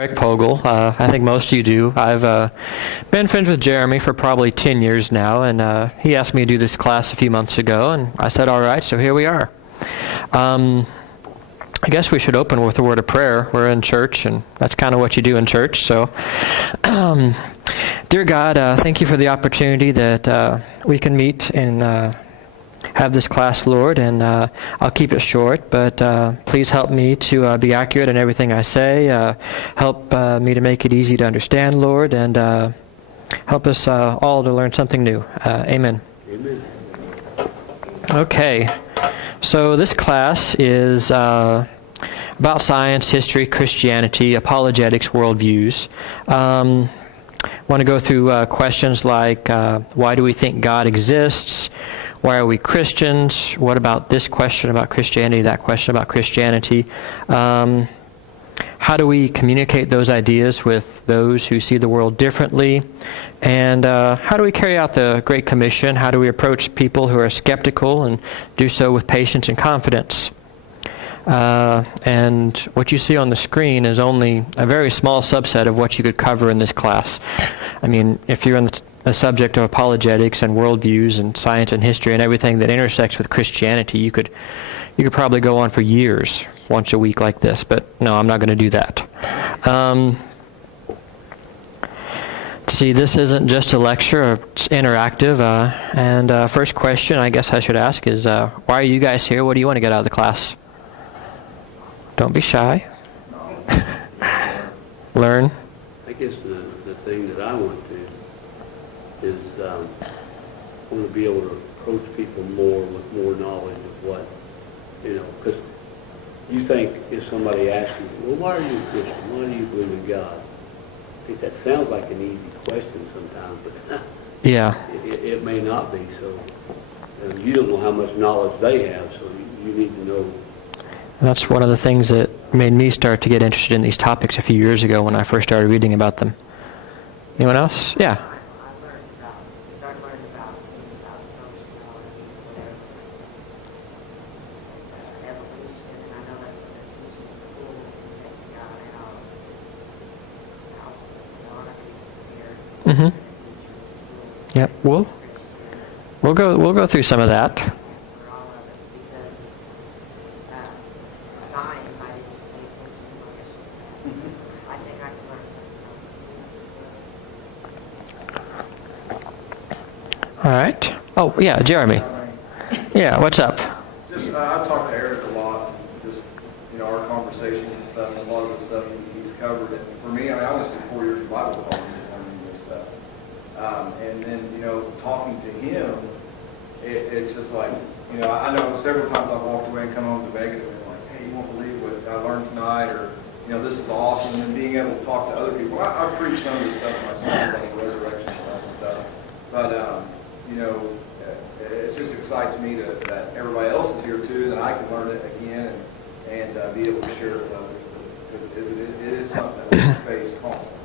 Eric Pogel. I think most of you do. I've been friends with Jeremy for probably 10 years now, and he asked me to do this class a few months ago, and I said, all right, so here we are. I guess we should open with a word of prayer. We're in church, and that's kind of what you do in church. So, dear God, thank you for the opportunity that we can meet and have this class, Lord, and I'll keep it short, but please help me to be accurate in everything I say. Help me to make it easy to understand, Lord, and help us all to learn something new. Amen. Amen. Okay, so this class is about science, history, Christianity, apologetics, worldviews. Want to go through questions like why do we think God exists? Why are we Christians? What about this question about Christianity, that question about Christianity? How do we communicate those ideas with those who see the world differently? And how do we carry out the Great Commission? How do we approach people who are skeptical and do so with patience and confidence? And what you see on the screen is only a very small subset of what you could cover in this class. I mean, if you're in the subject of apologetics and worldviews and science and history and everything that intersects with Christianity, you could probably go on for years, once a week like this. But no, I'm not going to do that. See, this isn't just a lecture, it's interactive. And first question I guess I should ask is, why are you guys here? What do you want to get out of the class? Don't be shy. Learn. I guess the thing that I want to is I want to be able to approach people more with more knowledge of what, because you think if somebody asks you, well, why are you a Christian? Why do you believe in God? I think that sounds like an easy question sometimes, but yeah, it may not be. So you don't know how much knowledge they have, so you need to know. That's one of the things that made me start to get interested in these topics a few years ago when I first started reading about them. Anyone else? Yeah. Mm-hmm. Yep. We'll go through some of that. All right. Oh, yeah, Jeremy. Yeah, what's up? Just, I talked to Eric a lot, just, our conversations and stuff, and a lot of the stuff he's covered. And for me, I went through 4 years of Bible college learning this stuff. And then, talking to him, it's just like, I know several times I've walked away and come home to Megan and been like, hey, you won't believe what I learned tonight, or, this is awesome. And then being able to talk to other people. I preach some of this stuff to my son, like resurrection and stuff. But, it just excites me that everybody else is here too, that I can learn it again and be able to share it with others, because it is something that we face constantly.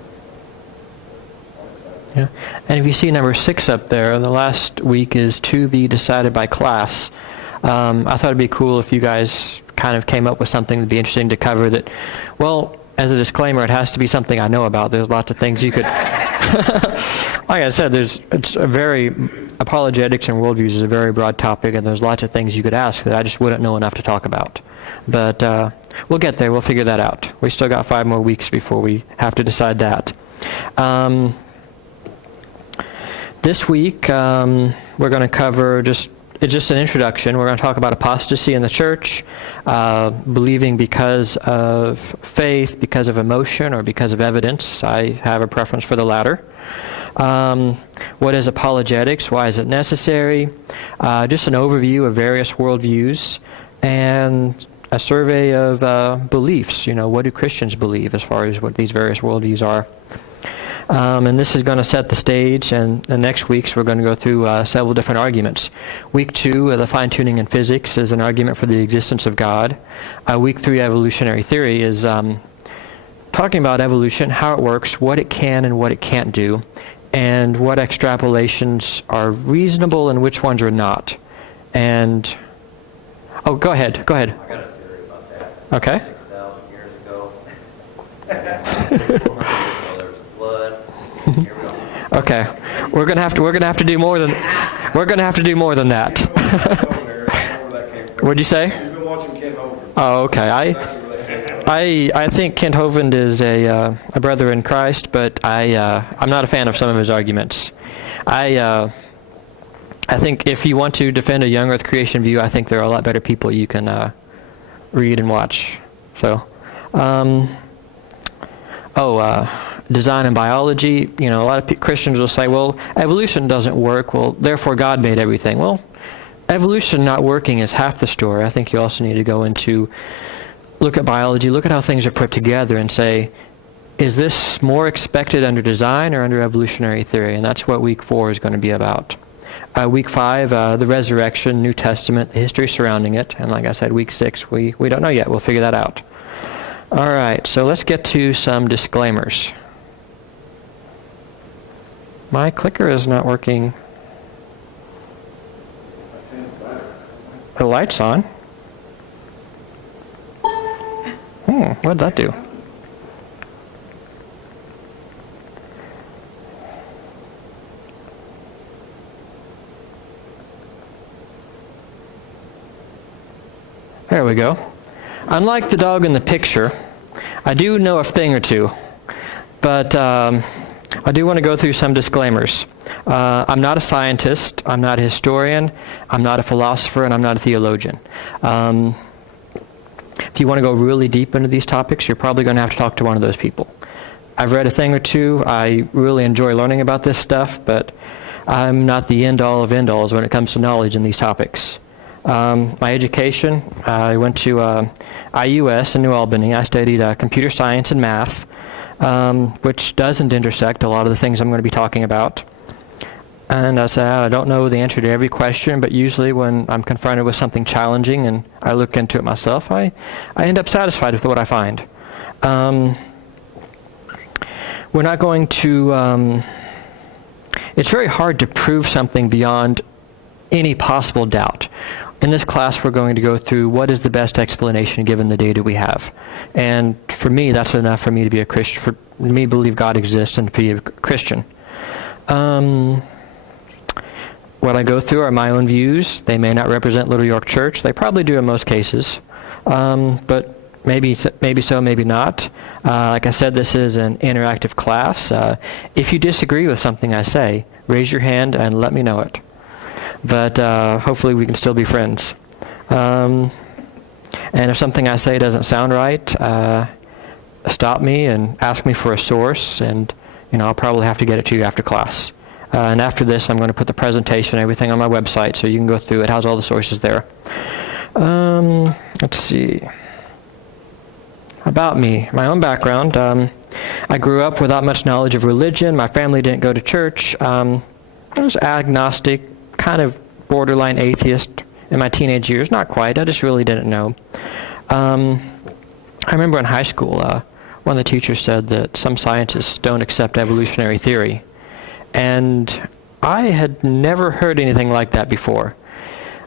Yeah, and if you see number 6 up there, the last week is to be decided by class. I thought it'd be cool if you guys kind of came up with something that'd be interesting to cover that, well, as a disclaimer, it has to be something I know about. There's lots of things you could... Like I said, apologetics and worldviews is a very broad topic, and there's lots of things you could ask that I just wouldn't know enough to talk about. But we'll get there. We'll figure that out. We still got 5 more weeks before we have to decide that. This week, we're going to cover just an introduction. We're going to talk about apostasy in the church, believing because of faith, because of emotion, or because of evidence. I have a preference for the latter. What is apologetics? Why is it necessary? Just an overview of various worldviews and a survey of beliefs. What do Christians believe as far as what these various worldviews are? And this is going to set the stage, and the next weeks we're going to go through several different arguments. Week 2, the fine-tuning in physics, is an argument for the existence of God. Week 3, evolutionary theory, is talking about evolution, how it works, what it can and what it can't do, and what extrapolations are reasonable and which ones are not. And, go ahead. I got a theory about that. Okay. 6,000 years ago, There's blood. Here we go. Okay, we're gonna have to do more than that. What'd you say? He's been watching Ken Hovind. Oh, okay. Exactly where that came from. I think Kent Hovind is a brother in Christ, but I'm not a fan of some of his arguments. I think if you want to defend a young Earth creation view, I think there are a lot better people you can read and watch. So, design and biology. You know, a lot of Christians will say, well, evolution doesn't work. Well, therefore God made everything. Well, evolution not working is half the story. I think you also need to go into look at biology, look at how things are put together, and say, is this more expected under design or under evolutionary theory? And that's what week 4 is going to be about. Week 5, the resurrection, New Testament, the history surrounding it. And like I said, week 6, we don't know yet. We'll figure that out. All right, so let's get to some disclaimers. My clicker is not working. The light's on. What'd that do? There we go. Unlike the dog in the picture, I do know a thing or two, but I do want to go through some disclaimers. I'm not a scientist, I'm not a historian, I'm not a philosopher, and I'm not a theologian. If you want to go really deep into these topics, you're probably going to have to talk to one of those people. I've read a thing or two. I really enjoy learning about this stuff, but I'm not the end-all of end-alls when it comes to knowledge in these topics. My education, I went to IUS in New Albany. I studied computer science and math, which doesn't intersect a lot of the things I'm going to be talking about. And I said, I don't know the answer to every question, but usually when I'm confronted with something challenging and I look into it myself, I end up satisfied with what I find. We're not going to... it's very hard to prove something beyond any possible doubt. In this class, we're going to go through what is the best explanation given the data we have. And for me, that's enough for me to be a Christian, for me to believe God exists and to be a Christian. What I go through are my own views. They may not represent Little York Church. They probably do in most cases. But maybe so, maybe not. Like I said, this is an interactive class. If you disagree with something I say, raise your hand and let me know it. But hopefully we can still be friends. And if something I say doesn't sound right, stop me and ask me for a source, and I'll probably have to get it to you after class. And after this, I'm going to put the presentation, everything on my website, so you can go through it. It has all the sources there. Let's see. About me, my own background. I grew up without much knowledge of religion. My family didn't go to church. I was agnostic, kind of borderline atheist in my teenage years. Not quite. I just really didn't know. I remember in high school, one of the teachers said that some scientists don't accept evolutionary theory. And I had never heard anything like that before.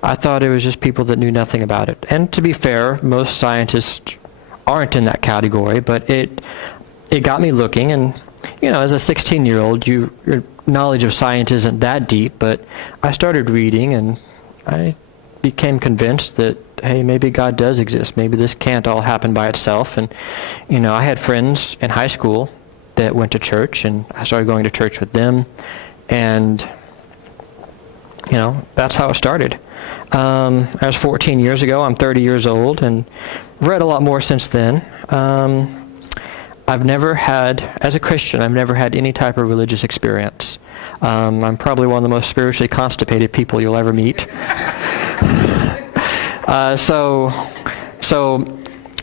I thought it was just people that knew nothing about it. And to be fair, most scientists aren't in that category, but it got me looking. And, as a 16-year-old, your knowledge of science isn't that deep, but I started reading and I became convinced that, hey, maybe God does exist. Maybe this can't all happen by itself. And, I had friends in high school that went to church, and I started going to church with them, and that's how it started. I was 14 years ago. I'm 30 years old, and read a lot more since then. I've never had, as a Christian, I've never had any type of religious experience. I'm probably one of the most spiritually constipated people you'll ever meet. So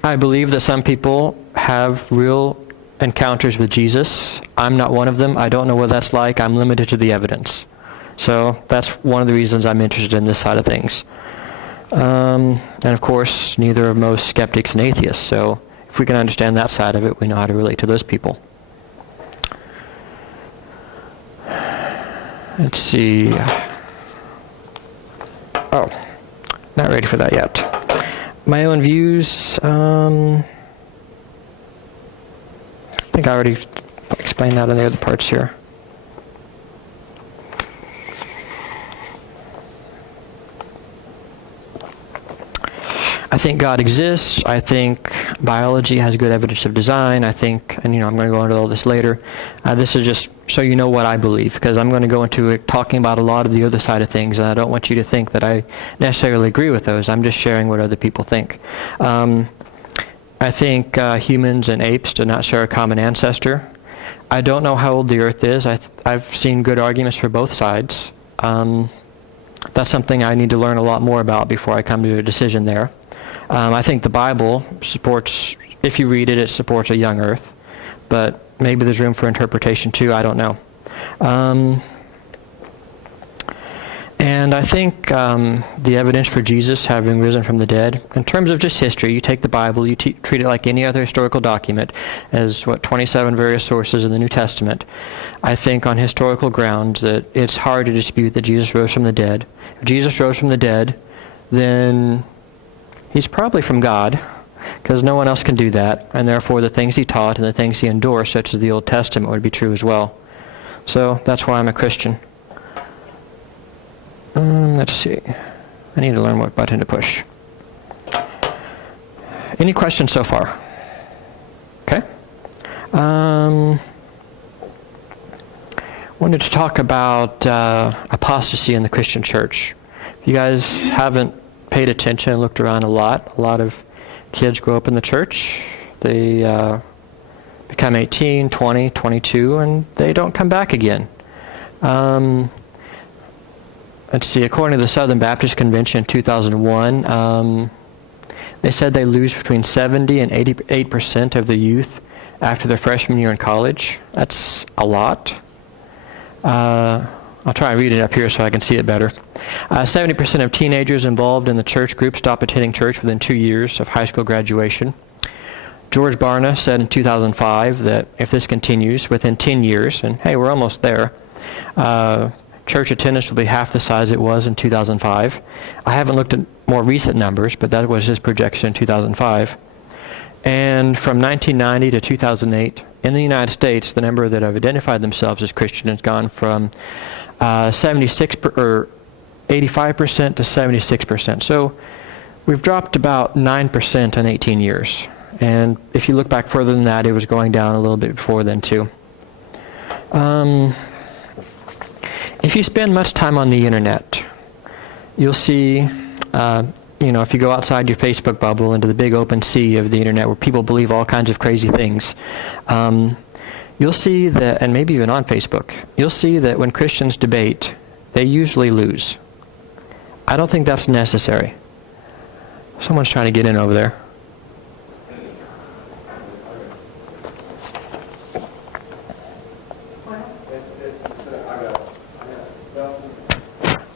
I believe that some people have real encounters with Jesus. I'm not one of them. I don't know what that's like. I'm limited to the evidence. So that's one of the reasons I'm interested in this side of things. And of course, neither are most skeptics and atheists. So if we can understand that side of it, we know how to relate to those people. Let's see. Oh, not ready for that yet. My own views. think I already explained that in the other parts here. I think God exists. I think biology has good evidence of design. I think, and I'm going to go into all this later. This is just so you know what I believe, because I'm going to go into it talking about a lot of the other side of things, and I don't want you to think that I necessarily agree with those. I'm just sharing what other people think. I think humans and apes do not share a common ancestor. I don't know how old the Earth is. I've seen good arguments for both sides. That's something I need to learn a lot more about before I come to a decision there. I think the Bible supports, if you read it, it supports a young Earth, but maybe there's room for interpretation too, I don't know. And I think the evidence for Jesus having risen from the dead, in terms of just history, you take the Bible, you treat it like any other historical document, as 27 various sources in the New Testament. I think on historical grounds that it's hard to dispute that Jesus rose from the dead. If Jesus rose from the dead, then he's probably from God, because no one else can do that, and therefore the things he taught and the things he endorsed, such as the Old Testament, would be true as well. So that's why I'm a Christian. Let's see. I need to learn what button to push. Any questions so far? Okay. Wanted to talk about apostasy in the Christian church. If you guys haven't paid attention and looked around a lot of kids grow up in the church. They become 18, 20, 22, and they don't come back again. Let's see, according to the Southern Baptist Convention in 2001, they said they lose between 70 and 88% of the youth after their freshman year in college. That's a lot. I'll try and read it up here so I can see it better. 70% of teenagers involved in the church group stop attending church within 2 years of high school graduation. George Barna said in 2005 that if this continues within 10 years, and hey, we're almost there, church attendance will be half the size it was in 2005. I haven't looked at more recent numbers, but that was his projection in 2005. And from 1990 to 2008, in the United States, the number that have identified themselves as Christian has gone from 85% to 76%. So we've dropped about 9% in 18 years. And if you look back further than that, it was going down a little bit before then too. If you spend much time on the internet, you'll see, if you go outside your Facebook bubble into the big open sea of the internet where people believe all kinds of crazy things, you'll see that, and maybe even on Facebook, you'll see that when Christians debate, they usually lose. I don't think that's necessary. Someone's trying to get in over there.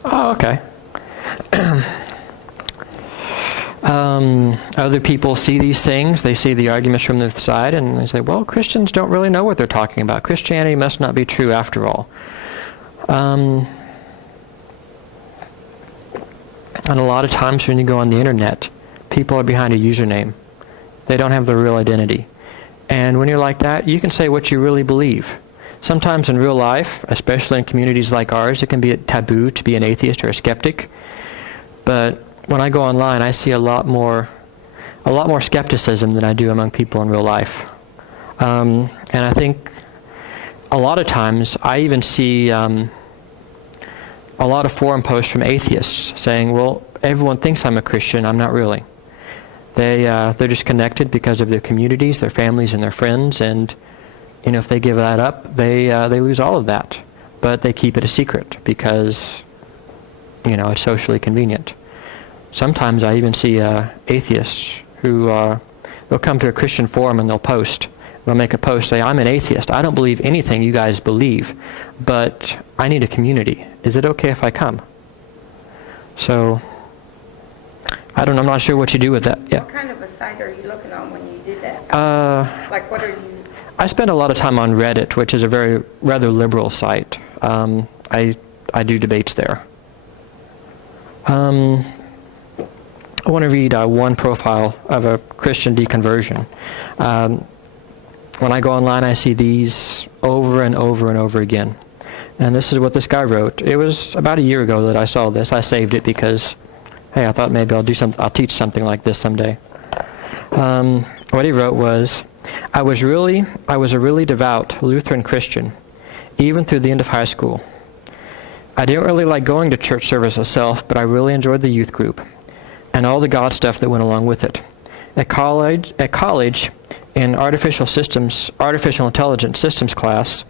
Oh, okay. Other people see these things, they see the arguments from the side, and they say, well, Christians don't really know what they're talking about. Christianity must not be true after all. And a lot of times when you go on the internet, people are behind a username. They don't have their real identity. And when you're like that, you can say what you really believe. Sometimes in real life, especially in communities like ours, it can be a taboo to be an atheist or a skeptic. But when I go online, I see a lot more skepticism than I do among people in real life. And I think a lot of times I even see a lot of forum posts from atheists saying, well, everyone thinks I'm a Christian, I'm not really. They're just connected because of their communities, their families, and their friends, and if they give that up, they lose all of that. But they keep it a secret because, it's socially convenient. Sometimes I even see atheists who they'll come to a Christian forum and they'll make a post, say, I'm an atheist. I don't believe anything you guys believe, but I need a community. Is it okay if I come? So, I don't know. I'm not sure what you do with that. Yeah. What kind of a site are you looking on when you did that? Like, what are you... I spend a lot of time on Reddit, which is a rather liberal site. I do debates there. I want to read one profile of a Christian deconversion. when I go online, I see these over and over and over again. And this is what this guy wrote. It was about a year ago that I saw this. I saved it because, hey, I thought maybe I'll teach something like this someday. What he wrote was, I was a really devout Lutheran Christian, even through the end of high school. I didn't really like going to church service itself, but I really enjoyed the youth group and all the God stuff that went along with it. At college, in artificial intelligence systems class,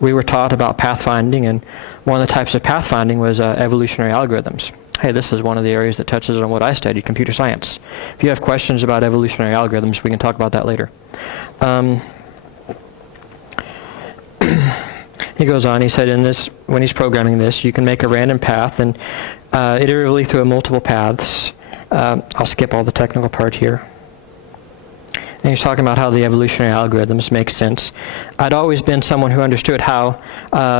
we were taught about pathfinding, and one of the types of pathfinding was evolutionary algorithms. Hey, this is one of the areas that touches on what I studied, computer science. If you have questions about evolutionary algorithms, we can talk about that later. He goes on, he said when he's programming this, you can make a random path and iteratively through multiple paths. I'll skip all the technical part here. And he's talking about how the evolutionary algorithms make sense. I'd always been someone who understood how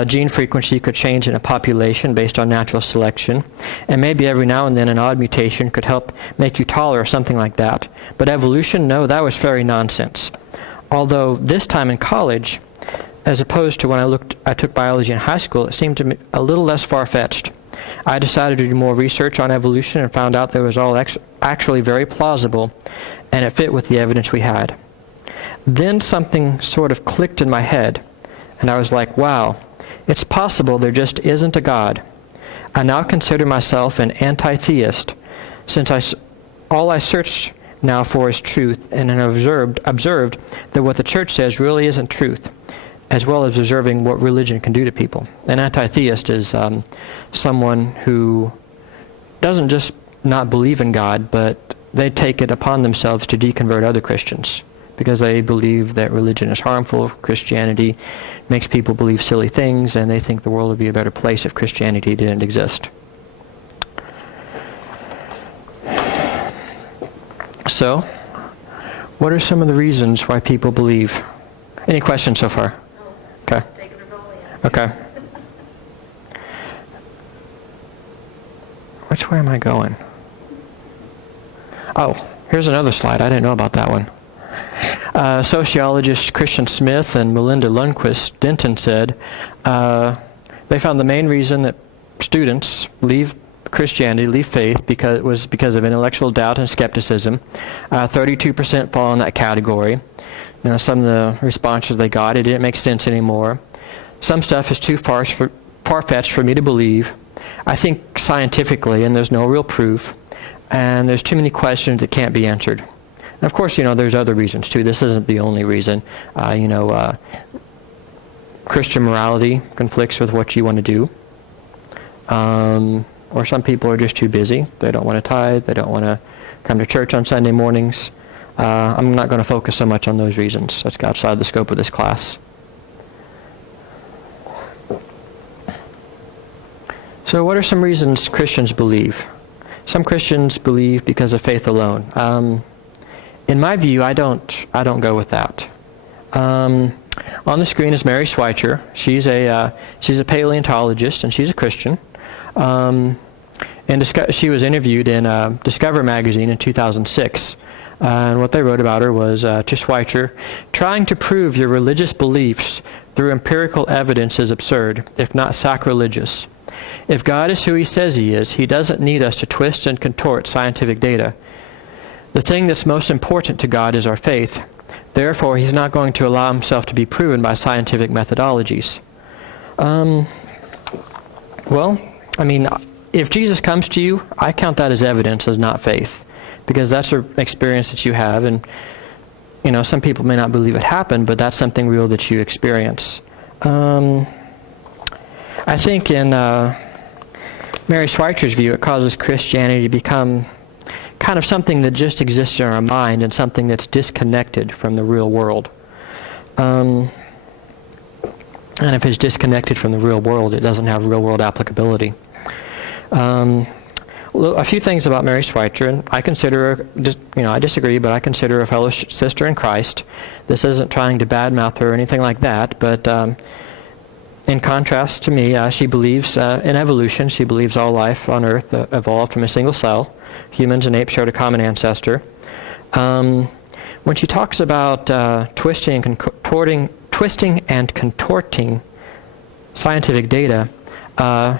gene frequency could change in a population based on natural selection, and maybe every now and then an odd mutation could help make you taller or something like that. But evolution, no, that was fairy nonsense. Although this time in college, as opposed to when I took biology in high school, it seemed to me a little less far-fetched. I decided to do more research on evolution and found out that it was all actually very plausible, and it fit with the evidence we had. Then something sort of clicked in my head, and I was like, wow, it's possible there just isn't a God. I now consider myself an anti-theist, since all I search now for is truth, and have observed that what the church says really isn't truth, as well as observing what religion can do to people. An anti-theist is someone who doesn't just not believe in God, but they take it upon themselves to deconvert other Christians because they believe that religion is harmful, Christianity makes people believe silly things, and they think the world would be a better place if Christianity didn't exist. So, what are some of the reasons why people believe? Any questions so far? Okay. Okay. Which way am I going? Oh, here's another slide. I didn't know about that one. Sociologists Christian Smith and Melinda Lundquist Denton said they found the main reason that students leave Christianity, leave faith, was because of intellectual doubt and skepticism. 32% fall in that category. You know, some of the responses they got, it didn't make sense anymore. Some stuff is too far-fetched for me to believe. I think scientifically, and there's no real proof, and there's too many questions that can't be answered. And of course, you know, there's other reasons too. This isn't the only reason. Christian morality conflicts with what you want to do. Or some people are just too busy. They don't want to tithe. They don't want to come to church on Sunday mornings. I'm not going to focus so much on those reasons. That's outside the scope of this class. So what are some reasons Christians believe? Some Christians believe because of faith alone. In my view, I don't go with that. On the screen is Mary Schweitzer. She's a paleontologist and she's a Christian. And she was interviewed in Discover magazine in 2006. And what they wrote about her was, to Schweitzer, trying to prove your religious beliefs through empirical evidence is absurd, if not sacrilegious. If God is who he says he is, he doesn't need us to twist and contort scientific data. The thing that's most important to God is our faith. Therefore, he's not going to allow himself to be proven by scientific methodologies. Well, I mean, if Jesus comes to you, I count that as evidence, as not faith. Because that's an experience that you have, and you know, some people may not believe it happened, but that's something real that you experience. I think in Mary Schweitzer's view, it causes Christianity to become kind of something that just exists in our mind and something that's disconnected from the real world. And if it's disconnected from the real world, it doesn't have real world applicability. A few things about Mary Schweitzer, and I consider her, I disagree, but I consider her a fellow sister in Christ. This isn't trying to badmouth her or anything like that, but in contrast to me, she believes in evolution. She believes all life on Earth when she talks about twisting and contorting scientific data,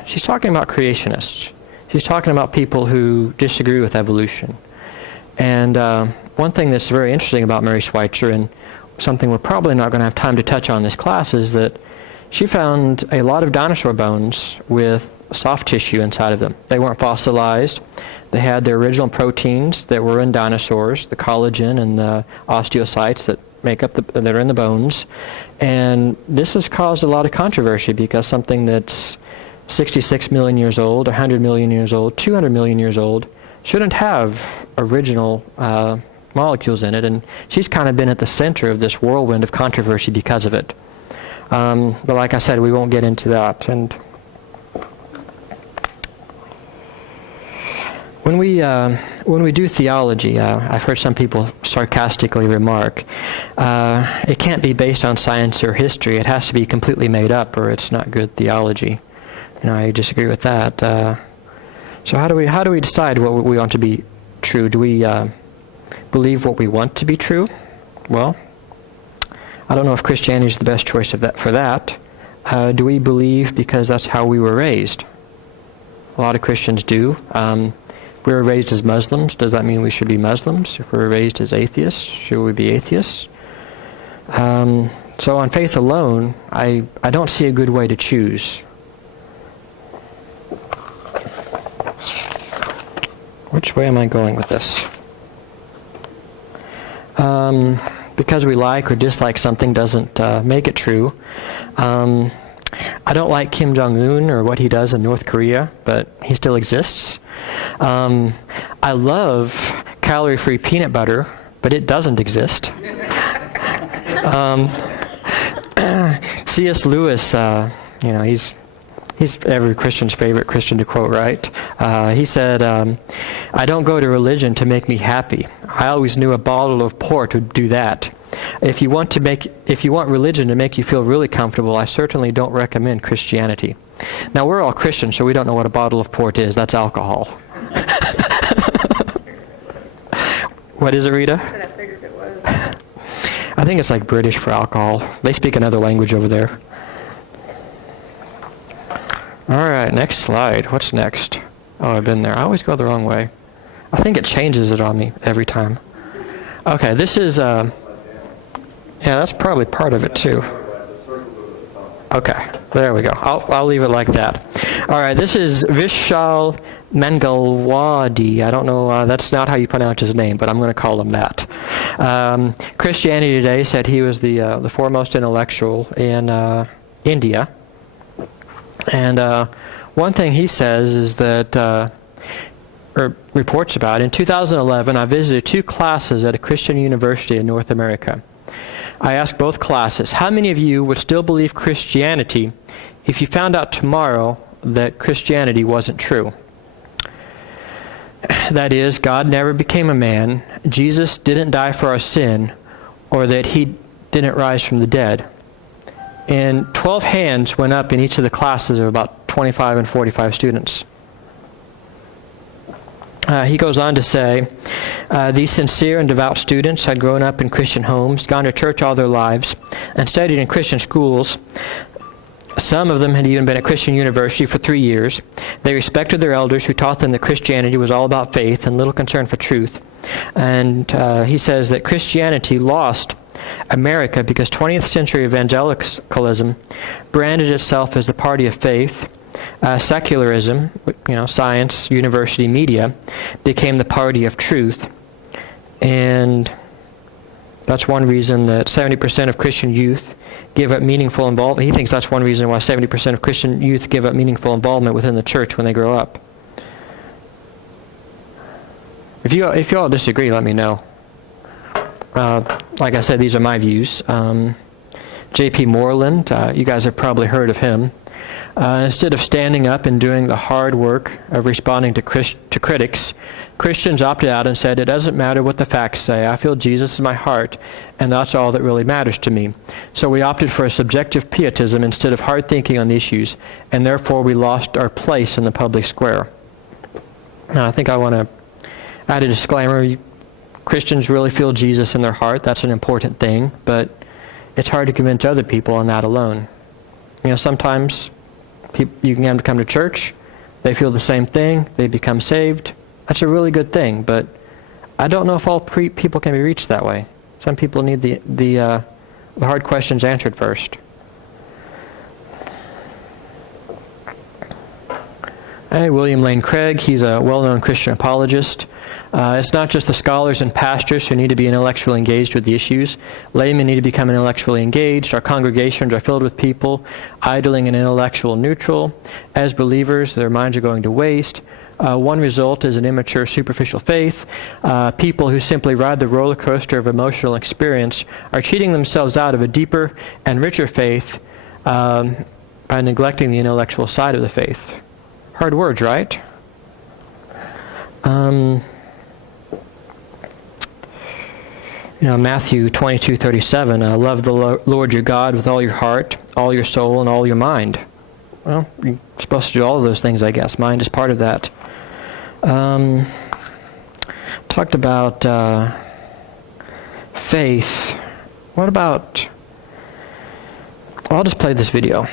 she's talking about creationists. She's talking about people who disagree with evolution. And one thing that's very interesting about Mary Schweitzer, and something we're probably not going to have time to touch on in this class, is that she found a lot of dinosaur bones with soft tissue inside of them. They weren't fossilized. They had their original proteins that were in dinosaurs, the collagen and the osteocytes that make up that are in the bones. And this has caused a lot of controversy because something that's 66 million years old, 100 million years old, 200 million years old shouldn't have original molecules in it. And she's kind of been at the center of this whirlwind of controversy because of it. But like I said, we won't get into that. And when we do theology, I've heard some people sarcastically remark, it can't be based on science or history. It has to be completely made up, or it's not good theology. You know, I disagree with that. So how do we decide what we want to be true? Do we believe what we want to be true? Well, I don't know if Christianity is the best choice for that. Do we believe because that's how we were raised? A lot of Christians do. We were raised as Muslims. Does that mean we should be Muslims? If we were raised as atheists, should we be atheists? So on faith alone, I don't see a good way to choose. Which way am I going with this? Because we like or dislike something doesn't make it true. I don't like Kim Jong-un or what he does in North Korea, but he still exists. I love calorie-free peanut butter, but it doesn't exist. C.S. Lewis, he's every Christian's favorite Christian to quote, right? He said, I don't go to religion to make me happy. I always knew a bottle of port would do that. If you want religion to make you feel really comfortable, I certainly don't recommend Christianity. Now, we're all Christians, so we don't know what a bottle of port is. That's alcohol. What is it, Rita? I figured it was. I think it's like British for alcohol. They speak another language over there. All right, next slide. What's next? Oh, I've been there. I always go the wrong way. I think it changes it on me every time. Okay, this is, yeah, that's probably part of it too. Okay, there we go. I'll leave it like that. All right, this is Vishal Mangalwadi. I don't know, that's not how you pronounce his name, but I'm going to call him that. Christianity Today said he was the foremost intellectual in India. And one thing he says is that, or reports about, in 2011 I visited 2 classes at a Christian university in North America. I asked both classes, how many of you would still believe Christianity if you found out tomorrow that Christianity wasn't true? That is, God never became a man, Jesus didn't die for our sin, or that he didn't rise from the dead. And 12 hands went up in each of the classes of about 25 and 45 students. He goes on to say, these sincere and devout students had grown up in Christian homes, gone to church all their lives, and studied in Christian schools. Some of them had even been at Christian university for 3 years. They respected their elders who taught them that Christianity was all about faith and little concern for truth. And he says that Christianity lost America because 20th century evangelicalism branded itself as the party of faith. Secularism, science, university, media, became the party of truth. And that's one reason that 70% of Christian youth give up meaningful involvement. He thinks that's one reason why 70% of Christian youth give up meaningful involvement within the church when they grow up. If you all disagree, let me know. Like I said, these are my views. J.P. Moreland, you guys have probably heard of him. Instead of standing up and doing the hard work of responding to critics, Christians opted out and said, it doesn't matter what the facts say. I feel Jesus in my heart, and that's all that really matters to me. So we opted for a subjective pietism instead of hard thinking on the issues, and therefore we lost our place in the public square. Now, I think I want to add a disclaimer. Christians really feel Jesus in their heart. That's an important thing, but it's hard to convince other people on that alone. You know, sometimes you can get them to come to church, they feel the same thing, they become saved. That's a really good thing, but I don't know if all people can be reached that way. Some people need the hard questions answered first. Hey, William Lane Craig, he's a well-known Christian apologist. It's not just the scholars and pastors who need to be intellectually engaged with the issues. Laymen need to become intellectually engaged. Our congregations are filled with people idling and intellectual neutral. As believers, their minds are going to waste. One result is an immature, superficial faith. People who simply ride the roller coaster of emotional experience are cheating themselves out of a deeper and richer faith by neglecting the intellectual side of the faith. Hard words, right? Matthew 22:37, love the Lord your God with all your heart, all your soul, and all your mind. Well, you're supposed to do all of those things, I guess. Mind is part of that. Talked about faith. What about... I'll just play this video.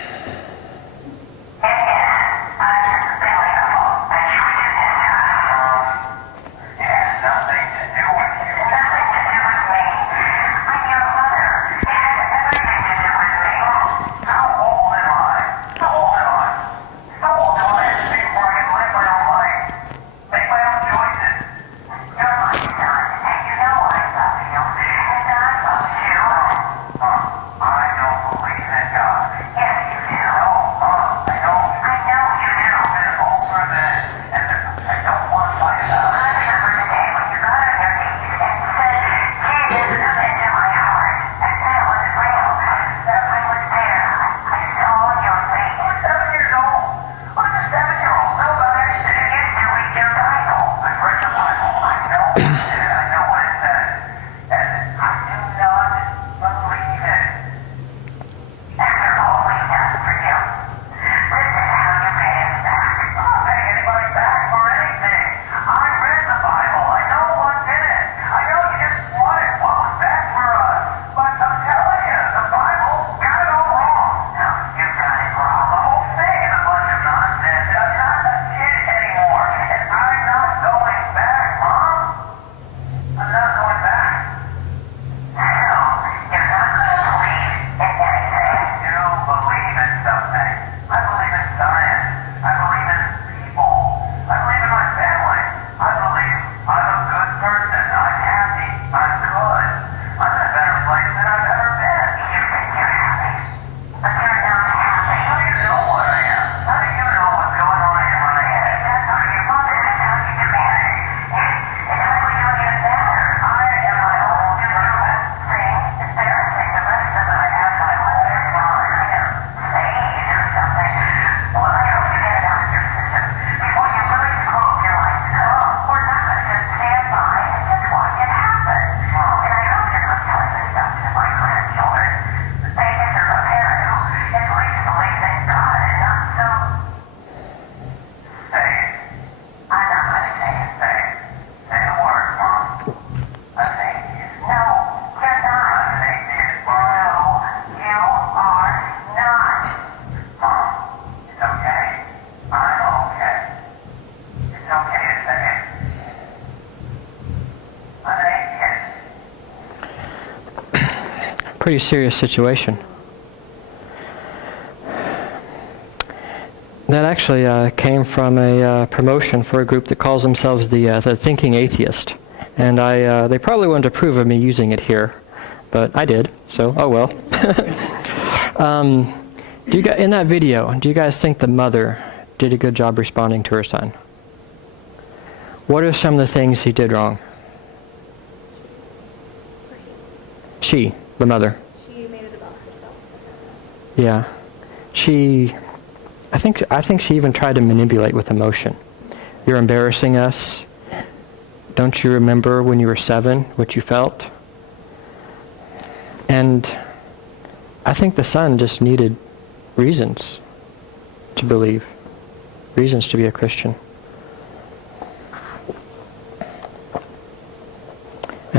Pretty serious situation. That actually came from a promotion for a group that calls themselves the Thinking Atheist, and they probably wouldn't approve of me using it here, but I did. So oh well. In that video, do you guys think the mother did a good job responding to her son? What are some of the things he did wrong? She, the mother. She made it about herself. Yeah. I think she even tried to manipulate with emotion. You're embarrassing us. Don't you remember when you were 7 what you felt? And I think the son just needed reasons to believe, reasons to be a Christian.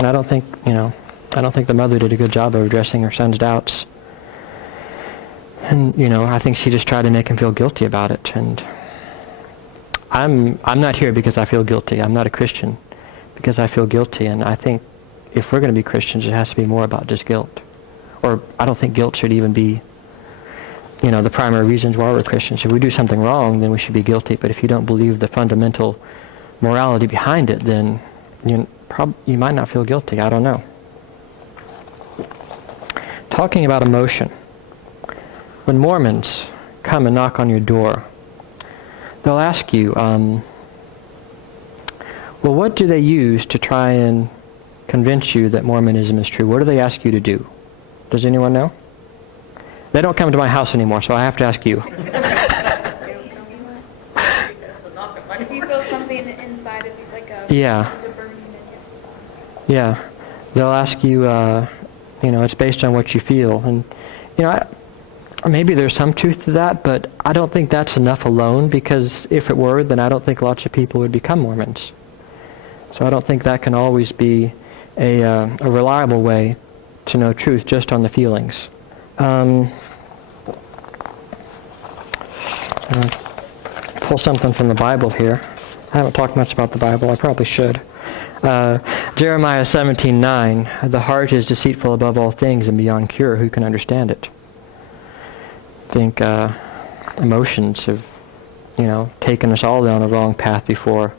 And I don't think the mother did a good job of addressing her son's doubts. And, I think she just tried to make him feel guilty about it. And I'm not here because I feel guilty. I'm not a Christian because I feel guilty. And I think if we're going to be Christians, it has to be more about just guilt. Or I don't think guilt should even be, the primary reasons why we're Christians. If we do something wrong, then we should be guilty. But if you don't believe the fundamental morality behind it, then you might not feel guilty. I don't know. Talking about emotion. When Mormons come and knock on your door, they'll ask you, well, what do they use to try and convince you that Mormonism is true? What do they ask you to do? Does anyone know? They don't come to my house anymore, so I have to ask you. If you feel something inside of you, like a burning in your stomach. Yeah. They'll ask you, it's based on what you feel. And, maybe there's some truth to that, but I don't think that's enough alone, because if it were, then I don't think lots of people would become Mormons. So I don't think that can always be a reliable way to know truth just on the feelings. Pull something from the Bible here. I haven't talked much about the Bible. I probably should. Jeremiah 17:9, the heart is deceitful above all things and beyond cure. Who can understand it? I think emotions have, taken us all down the wrong path before.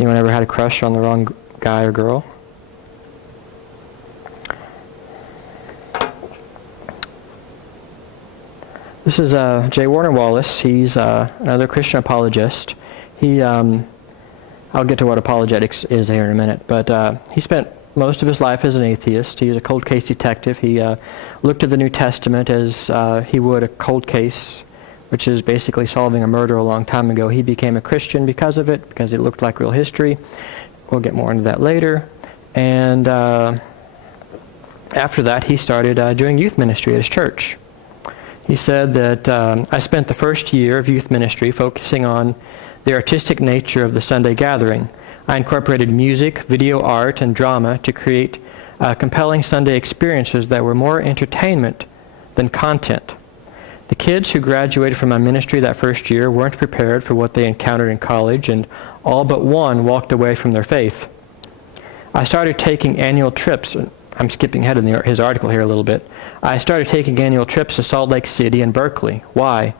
Anyone ever had a crush on the wrong guy or girl? This is J. Warner Wallace. He's another Christian apologist. I'll get to what apologetics is here in a minute, but he spent most of his life as an atheist. He was a cold case detective. He looked at the New Testament as he would a cold case, which is basically solving a murder a long time ago. He became a Christian because of it, because it looked like real history. We'll get more into that later. And after that, he started doing youth ministry at his church. He said that, I spent the first year of youth ministry focusing on the artistic nature of the Sunday gathering. I incorporated music, video art, and drama to create compelling Sunday experiences that were more entertainment than content. The kids who graduated from my ministry that first year weren't prepared for what they encountered in college, and all but one walked away from their faith. I started taking annual trips. I'm skipping ahead in his article here a little bit. I started taking annual trips to Salt Lake City and Berkeley. Why?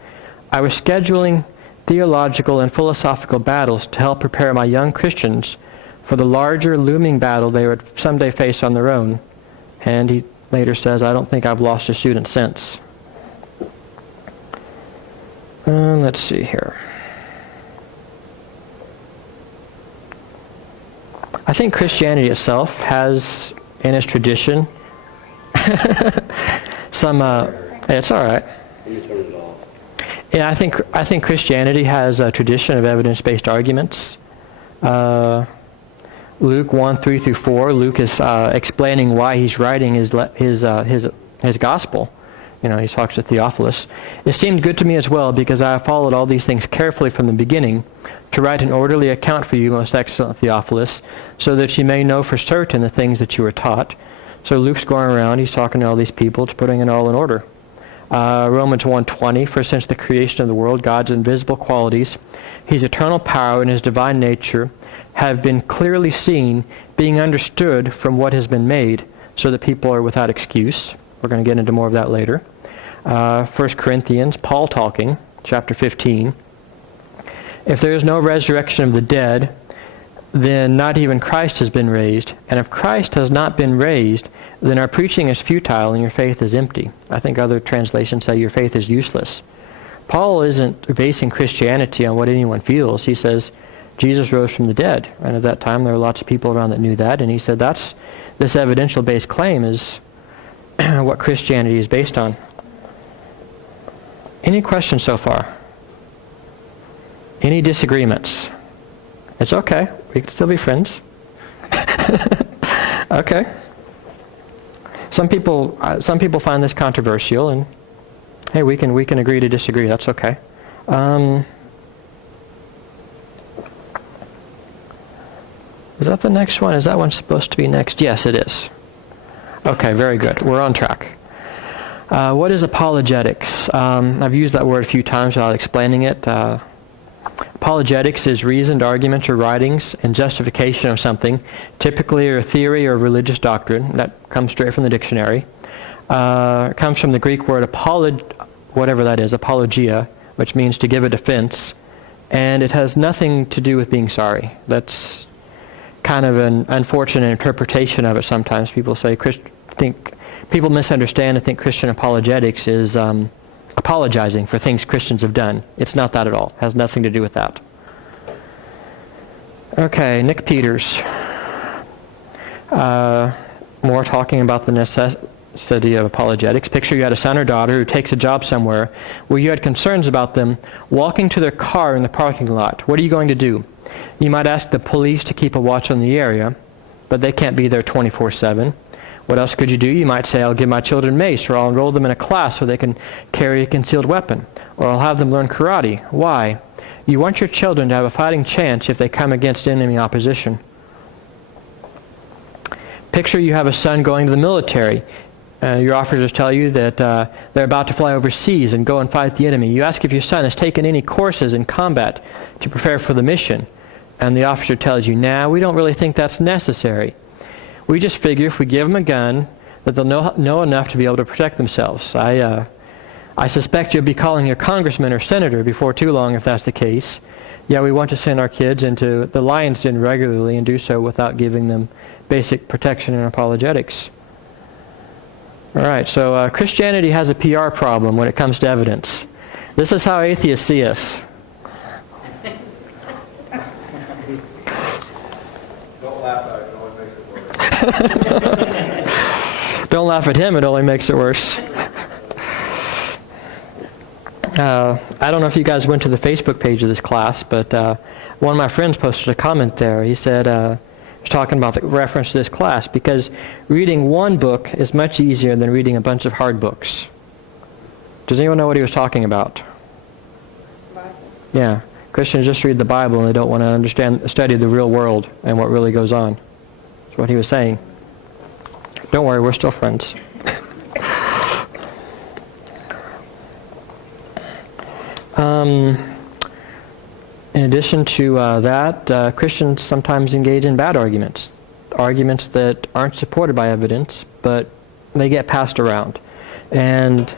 I was scheduling theological and philosophical battles to help prepare my young Christians for the larger looming battle they would someday face on their own. And he later says, I don't think I've lost a student since. Let's see here. I think Christianity itself has in its tradition some it's all right. Let me turn it off. Yeah, I think Christianity has a tradition of evidence-based arguments. Luke 1:3-4. Luke is explaining why he's writing his gospel. He talks to Theophilus. It seemed good to me as well, because I have followed all these things carefully from the beginning, to write an orderly account for you, most excellent Theophilus, so that you may know for certain the things that you were taught. So Luke's going around, he's talking to all these people, to putting it all in order. Romans 1:20, for since the creation of the world, God's invisible qualities, his eternal power and his divine nature, have been clearly seen, being understood from what has been made, so that people are without excuse. We're going to get into more of that later. 1 Corinthians, Paul talking, chapter 15. If there is no resurrection of the dead, then not even Christ has been raised. And if Christ has not been raised, then our preaching is futile and your faith is empty. I think other translations say your faith is useless. Paul isn't basing Christianity on what anyone feels. He says Jesus rose from the dead. And at that time there were lots of people around that knew that. And he said this evidential-based claim is what Christianity is based on. Any questions so far? Any disagreements? It's okay. We can still be friends. Okay. Some people find this controversial, and hey, we can agree to disagree. That's okay. Is that the next one? Is that one supposed to be next? Yes, it is. Okay, very good. We're on track. What is apologetics? I've used that word a few times without explaining it. Apologetics is reasoned arguments or writings in justification of something, typically a theory or religious doctrine. That comes straight from the dictionary. It comes from the Greek word whatever that is, apologia, which means to give a defense. And it has nothing to do with being sorry. That's kind of an unfortunate interpretation of it sometimes. People people misunderstand and think Christian apologetics is apologizing for things Christians have done. It's not that at all. It has nothing to do with that. Okay, Nick Peters. More talking about the necessity of apologetics. Picture you had a son or daughter who takes a job somewhere where you had concerns about them walking to their car in the parking lot. What are you going to do? You might ask the police to keep a watch on the area, but they can't be there 24/7. What else could you do? You might say, I'll give my children mace, or I'll enroll them in a class so they can carry a concealed weapon, or I'll have them learn karate. Why? You want your children to have a fighting chance if they come against enemy opposition. Picture you have a son going to the military. Your officers tell you that they're about to fly overseas and go and fight the enemy. You ask if your son has taken any courses in combat to prepare for the mission. And the officer tells you, nah, we don't really think that's necessary. We just figure if we give them a gun, that they'll know enough to be able to protect themselves. I suspect you'll be calling your congressman or senator before too long if that's the case. Yeah, we want to send our kids into the lion's den regularly and do so without giving them basic protection and apologetics. All right, so Christianity has a PR problem when it comes to evidence. This is how atheists see us. Don't laugh at it, it only makes it worse. Don't laugh at him, it only makes it worse. I don't know if you guys went to the Facebook page of this class, but one of my friends posted a comment there. He said, he was talking about the reference to this class, because reading one book is much easier than reading a bunch of hard books. Does anyone know what he was talking about? Bible. Yeah. Christians just read the Bible and they don't want to study the real world and what really goes on. That's what he was saying. Don't worry, we're still friends. In addition to that, Christians sometimes engage in bad arguments. Arguments that aren't supported by evidence, but they get passed around. And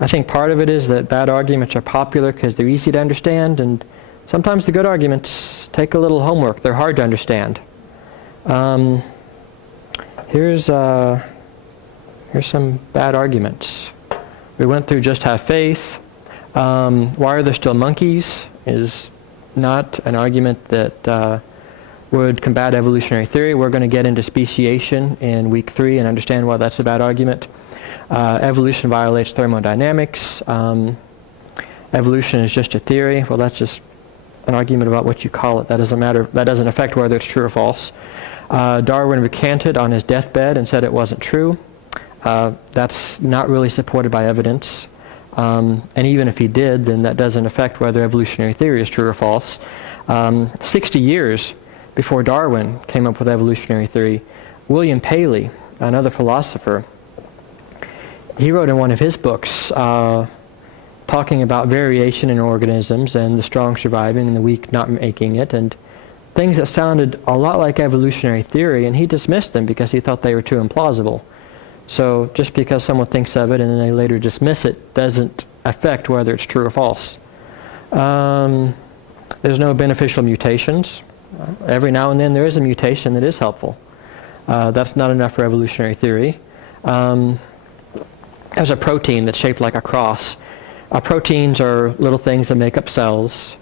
I think part of it is that bad arguments are popular because they're easy to understand, and sometimes the good arguments take a little homework. They're hard to understand. Here's some bad arguments. We went through just have faith. Why are there still monkeys? Is not an argument that would combat evolutionary theory. We're going to get into speciation in week 3 and understand why that's a bad argument. Evolution violates thermodynamics. Evolution is just a theory. Well, that's just an argument about what you call it. That doesn't matter. That doesn't affect whether it's true or false. Darwin recanted on his deathbed and said it wasn't true. That's not really supported by evidence. And even if he did, then that doesn't affect whether evolutionary theory is true or false. 60 years before Darwin came up with evolutionary theory, William Paley, another philosopher, he wrote in one of his books talking about variation in organisms and the strong surviving and the weak not making it, and things that sounded a lot like evolutionary theory, and he dismissed them because he thought they were too implausible. So just because someone thinks of it and then they later dismiss it doesn't affect whether it's true or false. There's no beneficial mutations. Every now and then there is a mutation that is helpful. That's not enough for evolutionary theory. There's a protein that's shaped like a cross. Proteins are little things that make up cells.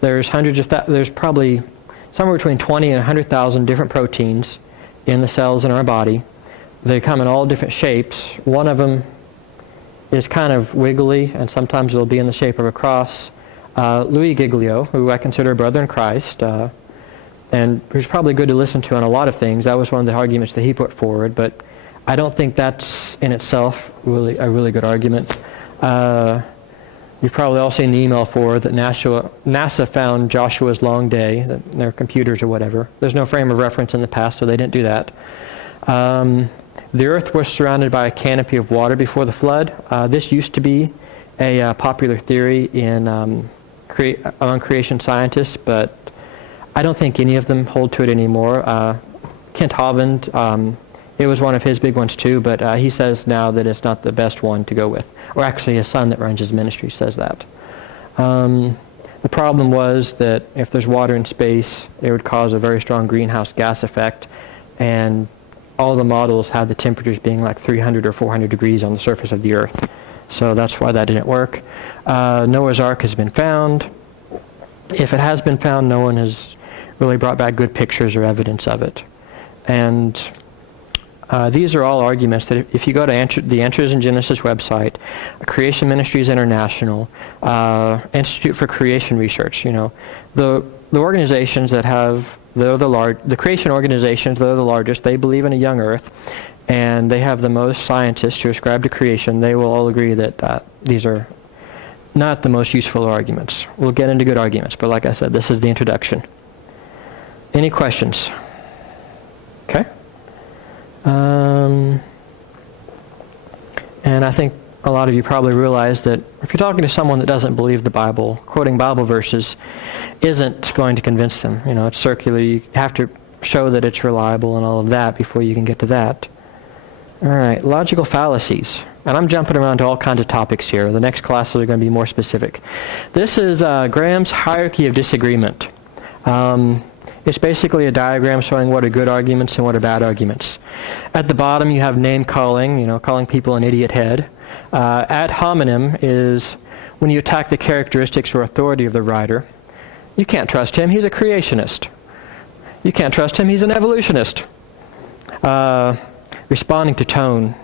There's probably somewhere between 20 and 100,000 different proteins in the cells in our body. They come in all different shapes. One of them is kind of wiggly, and sometimes it'll be in the shape of a cross. Louis Giglio, who I consider a brother in Christ, and who's probably good to listen to on a lot of things, that was one of the arguments that he put forward, but I don't think that's in itself really a really good argument. You've probably all seen the email forward that NASA found Joshua's long day, their computers or whatever. There's no frame of reference in the past, so they didn't do that. The earth was surrounded by a canopy of water before the flood. This used to be a popular theory among creation scientists, but I don't think any of them hold to it anymore. Kent Hovind, it was one of his big ones too, but he says now that it's not the best one to go with. Or actually his son that runs his ministry says that. The problem was that if there's water in space, it would cause a very strong greenhouse gas effect, and all the models had the temperatures being like 300 or 400 degrees on the surface of the Earth. So that's why that didn't work. Noah's Ark has been found. If it has been found, no one has really brought back good pictures or evidence of it. And these are all arguments that if you go to the Answers in Genesis website, Creation Ministries International, Institute for Creation Research, the organizations that have, the creation organizations that are the largest, they believe in a young earth, and they have the most scientists who ascribe to creation. They will all agree that these are not the most useful arguments. We'll get into good arguments, but like I said, this is the introduction. Any questions? Okay. And I think a lot of you probably realize that if you're talking to someone that doesn't believe the Bible, quoting Bible verses isn't going to convince them. It's circular. You have to show that it's reliable and all of that before you can get to that. All right, logical fallacies. And I'm jumping around to all kinds of topics here. The next classes are going to be more specific. This is Graham's hierarchy of disagreement. It's basically a diagram showing what are good arguments and what are bad arguments. At the bottom you have name calling, calling people an idiot head. Ad hominem is when you attack the characteristics or authority of the writer. You can't trust him, he's a creationist. You can't trust him, he's an evolutionist. Responding to tone.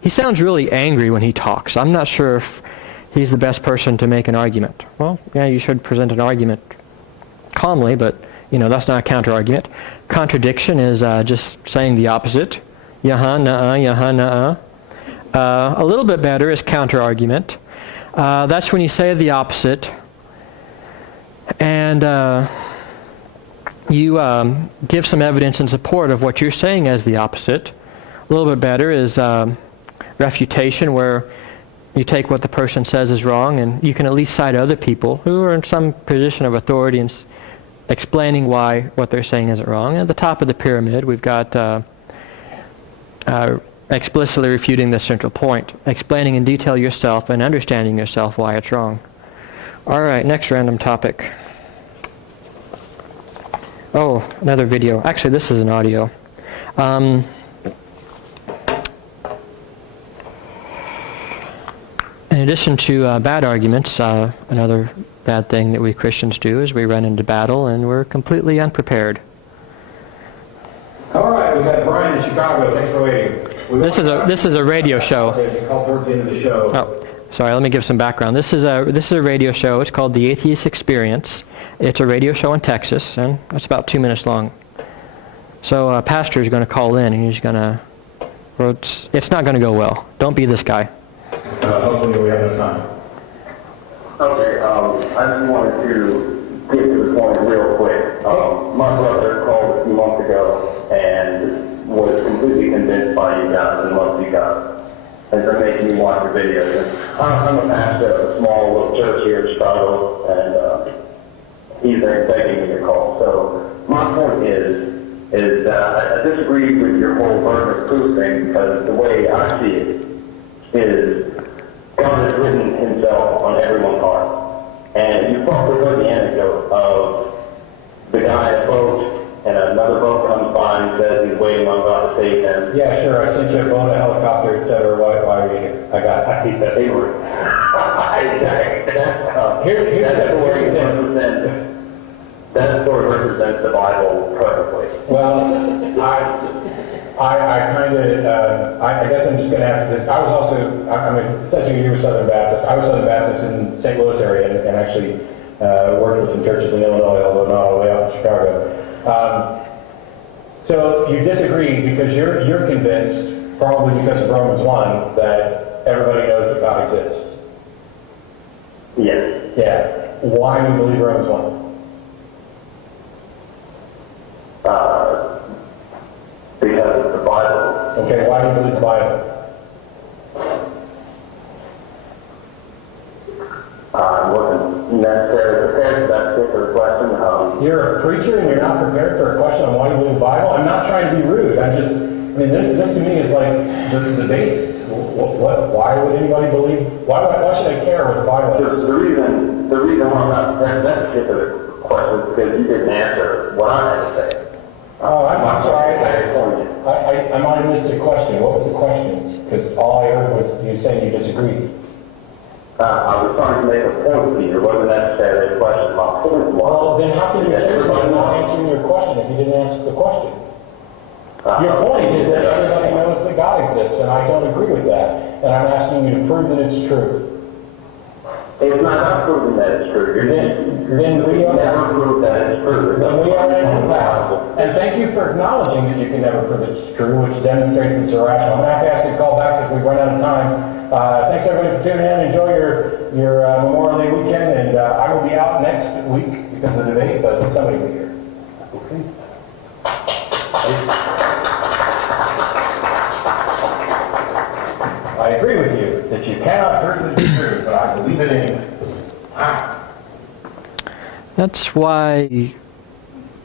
He sounds really angry when he talks. I'm not sure if he's the best person to make an argument. Well, yeah, you should present an argument calmly, but that's not a counter-argument. Contradiction is just saying the opposite. Yaha, nuh-uh, yaha, nuh-uh. A little bit better is counter-argument. That's when you say the opposite, and you give some evidence in support of what you're saying as the opposite. A little bit better is refutation, where you take what the person says is wrong, and you can at least cite other people who are in some position of authority and explaining why what they're saying isn't wrong. And at the top of the pyramid, we've got explicitly refuting the central point, explaining in detail yourself and understanding yourself why it's wrong. All right, next random topic. Oh, another video. Actually, this is an audio. In addition to bad arguments, another bad thing that we Christians do is we run into battle and we're completely unprepared. All right, we got Brian in Chicago. Thanks for waiting. This is a radio show. You called towards the end of the show. Oh, sorry. Let me give some background. This is a radio show. It's called The Atheist Experience. It's a radio show in Texas, and it's about 2 minutes long. So a pastor is going to call in, and he's going to. Well, it's not going to go well. Don't be this guy. Hopefully we have enough time. Okay, I just wanted to get to the point real quick. My brother called a few months ago and was completely convinced by you guys and loves you guys. And for making me watch your videos. I'm a pastor of a small little church here in Chicago, and he's there begging me to call. So my point is that I disagree with your whole burden of proof thing, because the way I see it is God has written himself on everyone's heart. And you probably heard the anecdote of the guy at boat, and another boat comes by and says he's waiting on God to save him. Yeah, sure. I sent you a boat, a helicopter, etc. Why are you here? I keep that secret. That story represents the Bible perfectly. Well, I guess I'm just going to have to. I was also, essentially you were Southern Baptist. I was Southern Baptist in St. Louis area, and actually worked with some churches in Illinois, although not all the way out in Chicago. So you disagree because you're convinced, probably because of Romans 1, that everybody knows that God exists. Yes. Yeah. Why do you believe Romans 1? Because of the Bible. Okay, why do you believe the Bible? I wasn't necessarily prepared for that particular question. You're a preacher and you're not prepared for a question on why you believe the Bible? I'm not trying to be rude. This to me is like the basics. Why would anybody believe? Why should I care what the Bible is? The reason why I'm not prepared for that particular question is because you didn't answer what I had to say. Oh, I'm sorry. I might have missed a question. What was the question? Because all I heard was you saying you disagreed. I was trying to make a point to you. It wasn't necessarily a question. My point was... Well, then how can you accuse me of not answering your question if you didn't answer the question? Your point is that everybody knows that God exists, and I don't agree with that. And I'm asking you to prove that it's true. It's not proving that it's true. Then we are never prove that it's true. Then we are in impasse. And thank you for acknowledging that you can never prove it's true, which demonstrates it's irrational. I'm going to have to ask you to call back because we've run out of time. Thanks everybody for tuning in. Enjoy your Memorial Day weekend, and I will be out next week because of the debate, but somebody will be here. Okay. I agree with you that you cannot prove that it's true, but I believe it anyway. That's why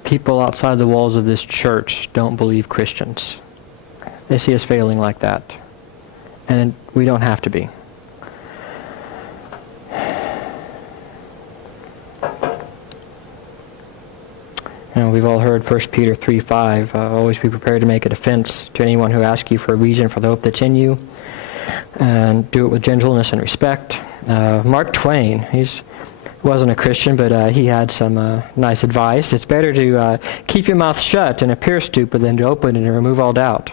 people outside the walls of this church don't believe Christians. They see us failing like that. And we don't have to be. We've all heard 1 Peter 3:5, always be prepared to make a defense to anyone who asks you for a reason for the hope that's in you, and do it with gentleness and respect. Mark Twain, he wasn't a Christian, but he had some nice advice. It's better to keep your mouth shut and appear stupid than to open it and remove all doubt.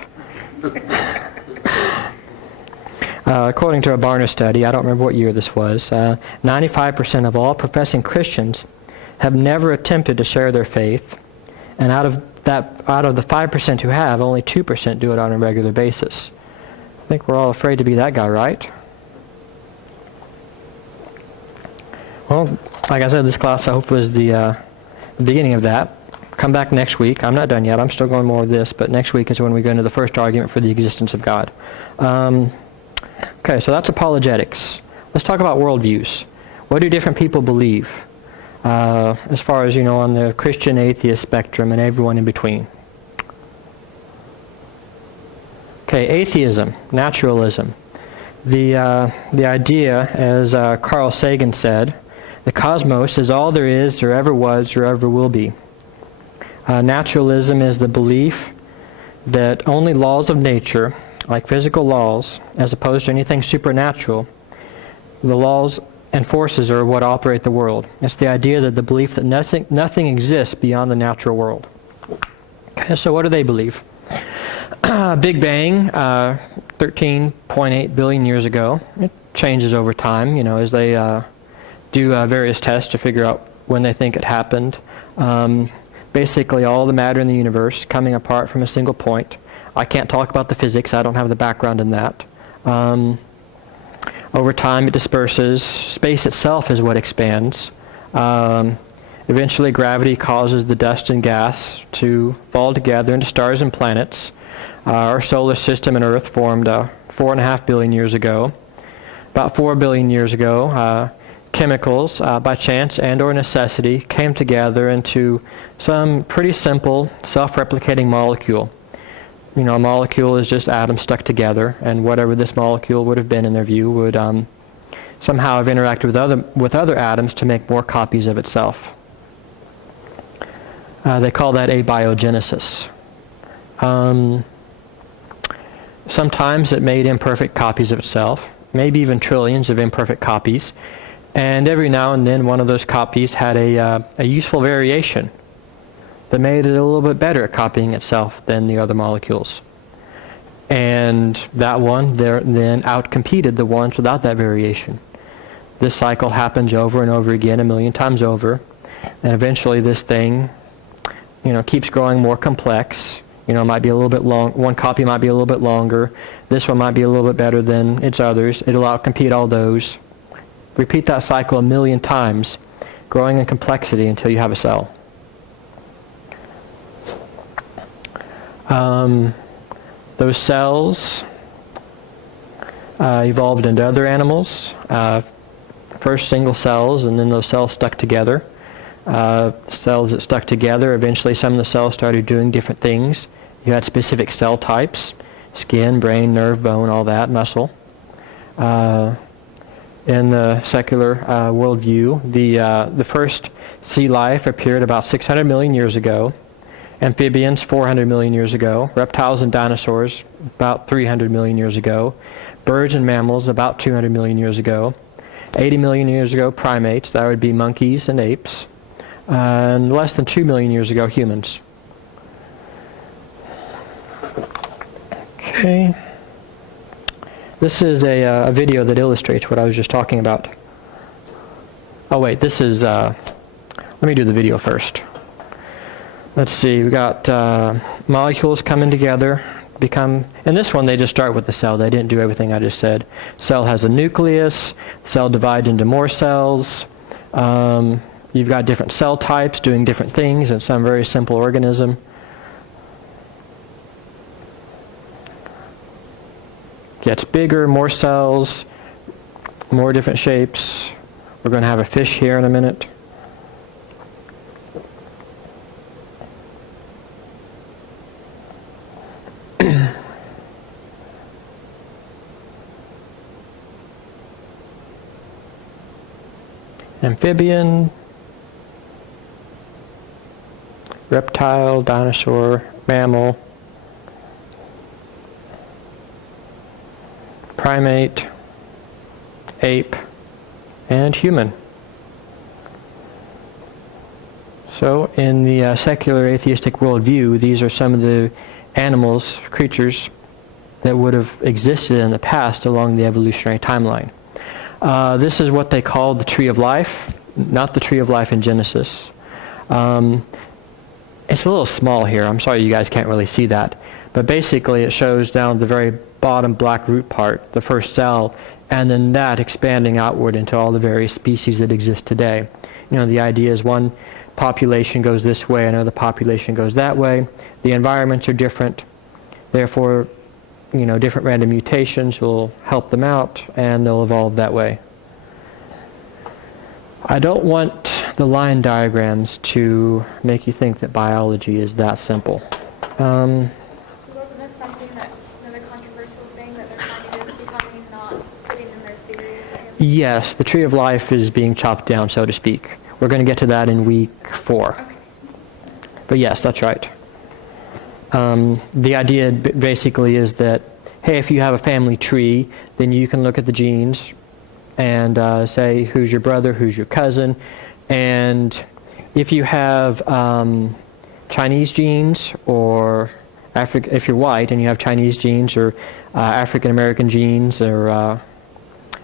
According to a Barna study, I don't remember what year this was, 95% of all professing Christians have never attempted to share their faith, and out of the 5% who have, only 2% do it on a regular basis. I think we're all afraid to be that guy, right? Well, like I said, this class I hope was the beginning of that. Come back next week. I'm not done yet. I'm still going more of this, but next week is when we go into the first argument for the existence of God. Okay, so that's apologetics. Let's talk about worldviews. What do different people believe? As far as, on the Christian atheist spectrum and everyone in between. Okay, atheism, naturalism. The idea, as Carl Sagan said, the cosmos is all there is, or ever was, or ever will be. Naturalism is the belief that only laws of nature, like physical laws, as opposed to anything supernatural, the laws and forces are what operate the world. It's the idea that the belief that nothing exists beyond the natural world. Okay, so what do they believe? Big Bang, 13.8 billion years ago. It changes over time, as they do various tests to figure out when they think it happened. Basically, all the matter in the universe coming apart from a single point. I can't talk about the physics. I don't have the background in that. Over time, it disperses. Space itself is what expands. Eventually, gravity causes the dust and gas to fall together into stars and planets. Our solar system and Earth formed 4.5 billion years ago. About 4 billion years ago, chemicals, by chance and or necessity, came together into some pretty simple, self-replicating molecule. A molecule is just atoms stuck together, and whatever this molecule would have been in their view would somehow have interacted with other atoms to make more copies of itself. They call that abiogenesis. Sometimes it made imperfect copies of itself, maybe even trillions of imperfect copies, and every now and then one of those copies had a useful variation that made it a little bit better at copying itself than the other molecules. And that one then outcompeted the ones without that variation. This cycle happens over and over again, 1,000,000 times over, and eventually this thing, keeps growing more complex. It might be a little bit long. One copy might be a little bit longer. This one might be a little bit better than its others. It'll outcompete all those. Repeat that cycle 1,000,000 times, growing in complexity until you have a cell. Those cells evolved into other animals. First single cells, and then those cells stuck together. Cells that stuck together, eventually some of the cells started doing different things. You had specific cell types: skin, brain, nerve, bone, all that, muscle. In the secular worldview, the first sea life appeared about 600 million years ago. Amphibians, 400 million years ago. Reptiles and dinosaurs, about 300 million years ago. Birds and mammals, about 200 million years ago. 80 million years ago, primates, that would be monkeys and apes. And less than 2 million years ago, humans. Okay. This is a video that illustrates what I was just talking about. Oh wait, this is, let me do the video first. Let's see, we got molecules coming together, in this one they just start with the cell. They didn't do everything I just said. Cell has a nucleus, cell divides into more cells. You've got different cell types doing different things in some very simple organism. Gets bigger, more cells, more different shapes. We're going to have a fish here in a minute. Amphibian, reptile, dinosaur, mammal, primate, ape, and human. So in the secular atheistic worldview, these are some of the animals, creatures, that would have existed in the past along the evolutionary timeline. This is what they call the tree of life, not the tree of life in Genesis. It's a little small here. I'm sorry you guys can't really see that. But basically it shows down the very bottom black root part, the first cell, and then that expanding outward into all the various species that exist today. You know, the idea is one population goes this way, another population goes that way. The environments are different. Therefore, you know, different random mutations will help them out, and they'll evolve that way. I don't want the line diagrams to make you think that biology is that simple. Wasn't this something that, another controversial thing that they're kind of just becoming not putting in their theory? Yes, the tree of life is being chopped down, so to speak. We're going to get to that in week 4. Okay. But yes, that's right. The idea basically is that, hey, if you have a family tree, then you can look at the genes and say who's your brother, who's your cousin. And if you have Chinese genes, or if you're white and you have Chinese genes, or African American genes, or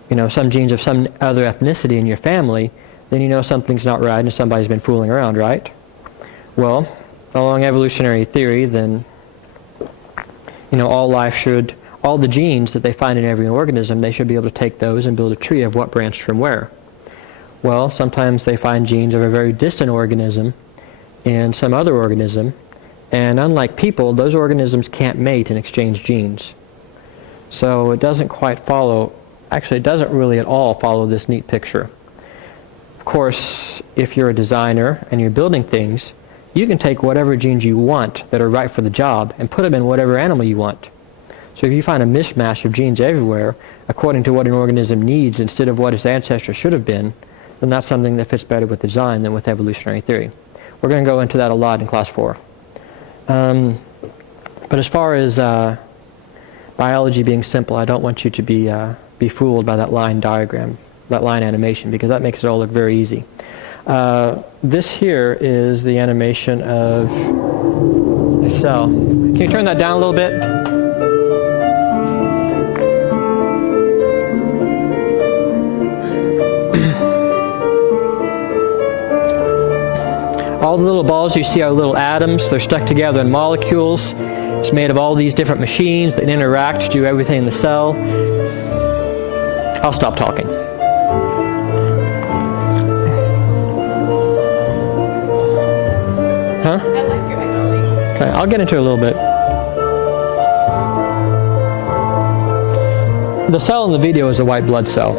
you know, some genes of some other ethnicity in your family, then you know something's not right and somebody's been fooling around, right? Well, along evolutionary theory, then, you know, all the genes that they find in every organism, they should be able to take those and build a tree of what branched from where. Well, sometimes they find genes of a very distant organism in some other organism, and unlike people, those organisms can't mate and exchange genes. So it doesn't quite follow, actually it doesn't really at all follow this neat picture. Of course, if you're a designer and you're building things, you can take whatever genes you want that are right for the job and put them in whatever animal you want. So if you find a mishmash of genes everywhere, according to what an organism needs instead of what its ancestors should have been, then that's something that fits better with design than with evolutionary theory. We're going to go into that a lot in class 4. But as far as biology being simple, I don't want you to be fooled by that line diagram, that line animation, because that makes it all look very easy. This here is the animation of a cell. Can you turn that down a little bit? All the little balls you see are little atoms. They're stuck together in molecules. It's made of all these different machines that interact to do everything in the cell. I'll stop talking. Huh? I like your explanation. Okay, I'll get into it a little bit. The cell in the video is a white blood cell.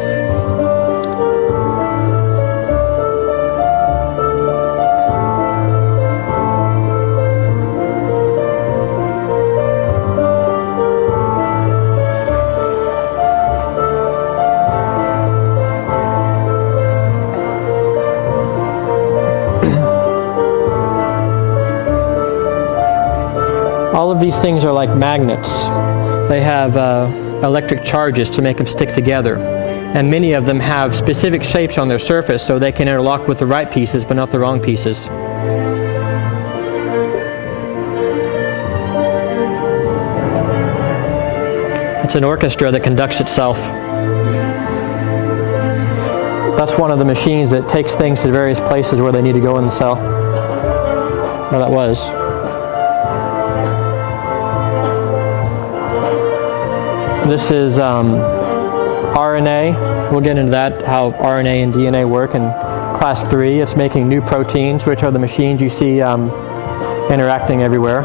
All of these things are like magnets. They have electric charges to make them stick together. And many of them have specific shapes on their surface so they can interlock with the right pieces but not the wrong pieces. It's an orchestra that conducts itself. That's one of the machines that takes things to various places where they need to go in the cell. Well, that was. This is RNA. We'll get into that, how RNA and DNA work in class 3. It's making new proteins, which are the machines you see interacting everywhere.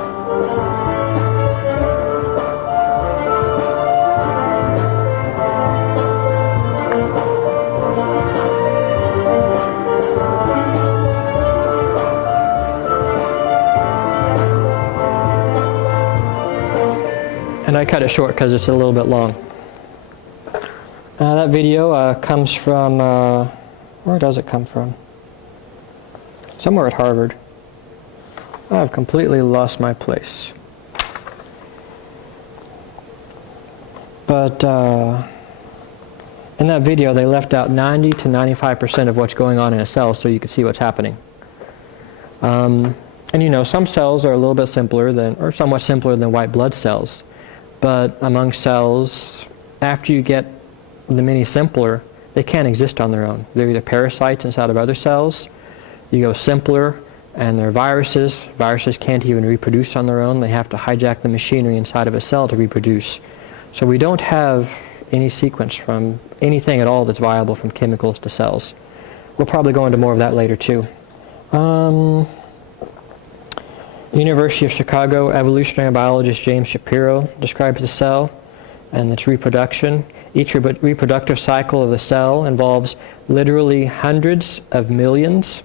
And I cut it short because it's a little bit long. That video comes from, where does it come from? Somewhere at Harvard. I've completely lost my place. But in that video they left out 90 to 95% of what's going on in a cell so you could see what's happening. And you know, some cells are a little bit simpler than, or somewhat simpler than white blood cells. But among cells, after you get the many simpler, they can't exist on their own. They're either parasites inside of other cells, you go simpler, and they're viruses. Viruses can't even reproduce on their own. They have to hijack the machinery inside of a cell to reproduce. So we don't have any sequence from anything at all that's viable from chemicals to cells. We'll probably go into more of that later too. University of Chicago evolutionary biologist James Shapiro describes the cell and its reproduction. Each reproductive cycle of the cell involves literally hundreds of millions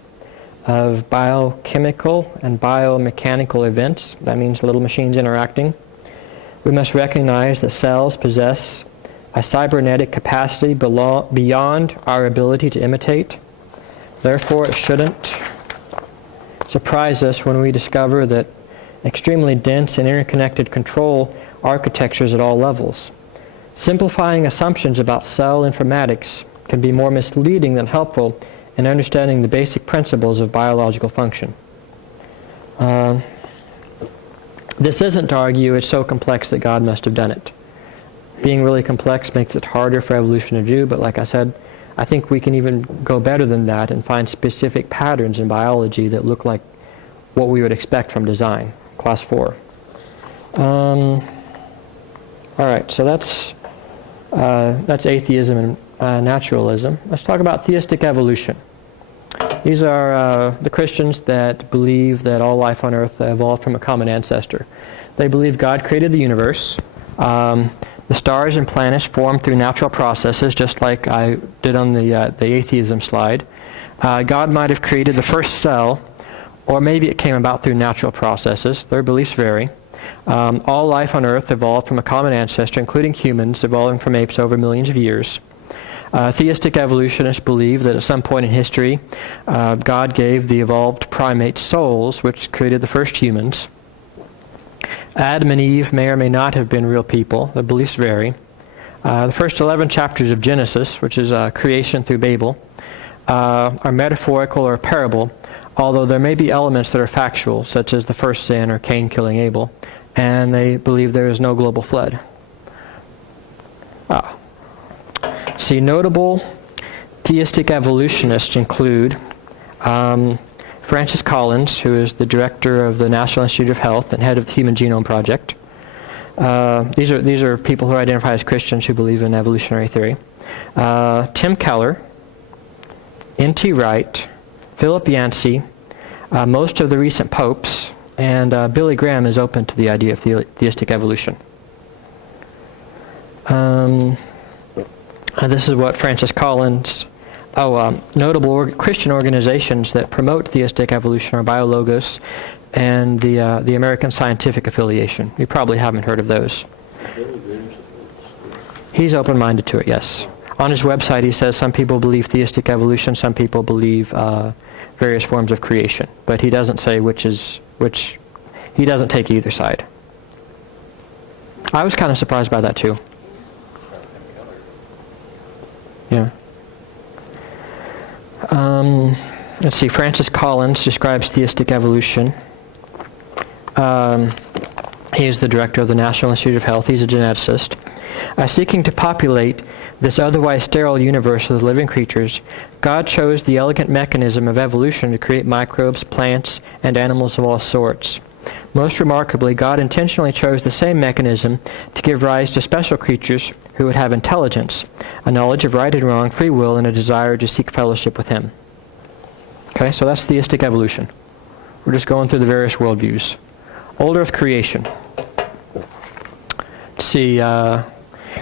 of biochemical and biomechanical events. That means little machines interacting. We must recognize that cells possess a cybernetic capacity beyond our ability to imitate. Therefore, it shouldn't surprise us when we discover that extremely dense and interconnected control architectures at all levels. Simplifying assumptions about cell informatics can be more misleading than helpful in understanding the basic principles of biological function. This isn't to argue it's so complex that God must have done it. Being really complex makes it harder for evolution to do, but like I said, I think we can even go better than that and find specific patterns in biology that look like what we would expect from design, class 4. All right, so that's atheism and naturalism. Let's talk about theistic evolution. These are the Christians that believe that all life on earth evolved from a common ancestor. They believe God created the universe. The stars and planets formed through natural processes, just like I did on the atheism slide. God might have created the first cell, or maybe it came about through natural processes. Their beliefs vary. All life on earth evolved from a common ancestor, including humans, evolving from apes over millions of years. Theistic evolutionists believe that at some point in history, God gave the evolved primates souls, which created the first humans. Adam and Eve may or may not have been real people. The beliefs vary. The first 11 chapters of Genesis, which is creation through Babel, are metaphorical or parable, although there may be elements that are factual, such as the first sin or Cain killing Abel, and they believe there is no global flood. See, notable theistic evolutionists include Francis Collins, who is the director of the National Institute of Health and head of the Human Genome Project. These are people who identify as Christians who believe in evolutionary theory. Tim Keller, N.T. Wright, Philip Yancey, most of the recent popes, and Billy Graham is open to the idea of theistic evolution. This is what Francis Collins... notable Christian organizations that promote theistic evolution are BioLogos and the American Scientific Affiliation. You probably haven't heard of those. He's open-minded to it, yes. On his website he says some people believe theistic evolution, some people believe various forms of creation, but he doesn't say which. He doesn't take either side. I was kind of surprised by that too. Yeah. Let's see, Francis Collins describes theistic evolution. He is the director of the National Institute of Health. He's a geneticist. Seeking to populate this otherwise sterile universe with living creatures, God chose the elegant mechanism of evolution to create microbes, plants, and animals of all sorts. Most remarkably, God intentionally chose the same mechanism to give rise to special creatures who would have intelligence, a knowledge of right and wrong, free will, and a desire to seek fellowship with Him. Okay, so that's theistic evolution. We're just going through the various worldviews. Old Earth creation. Let's see,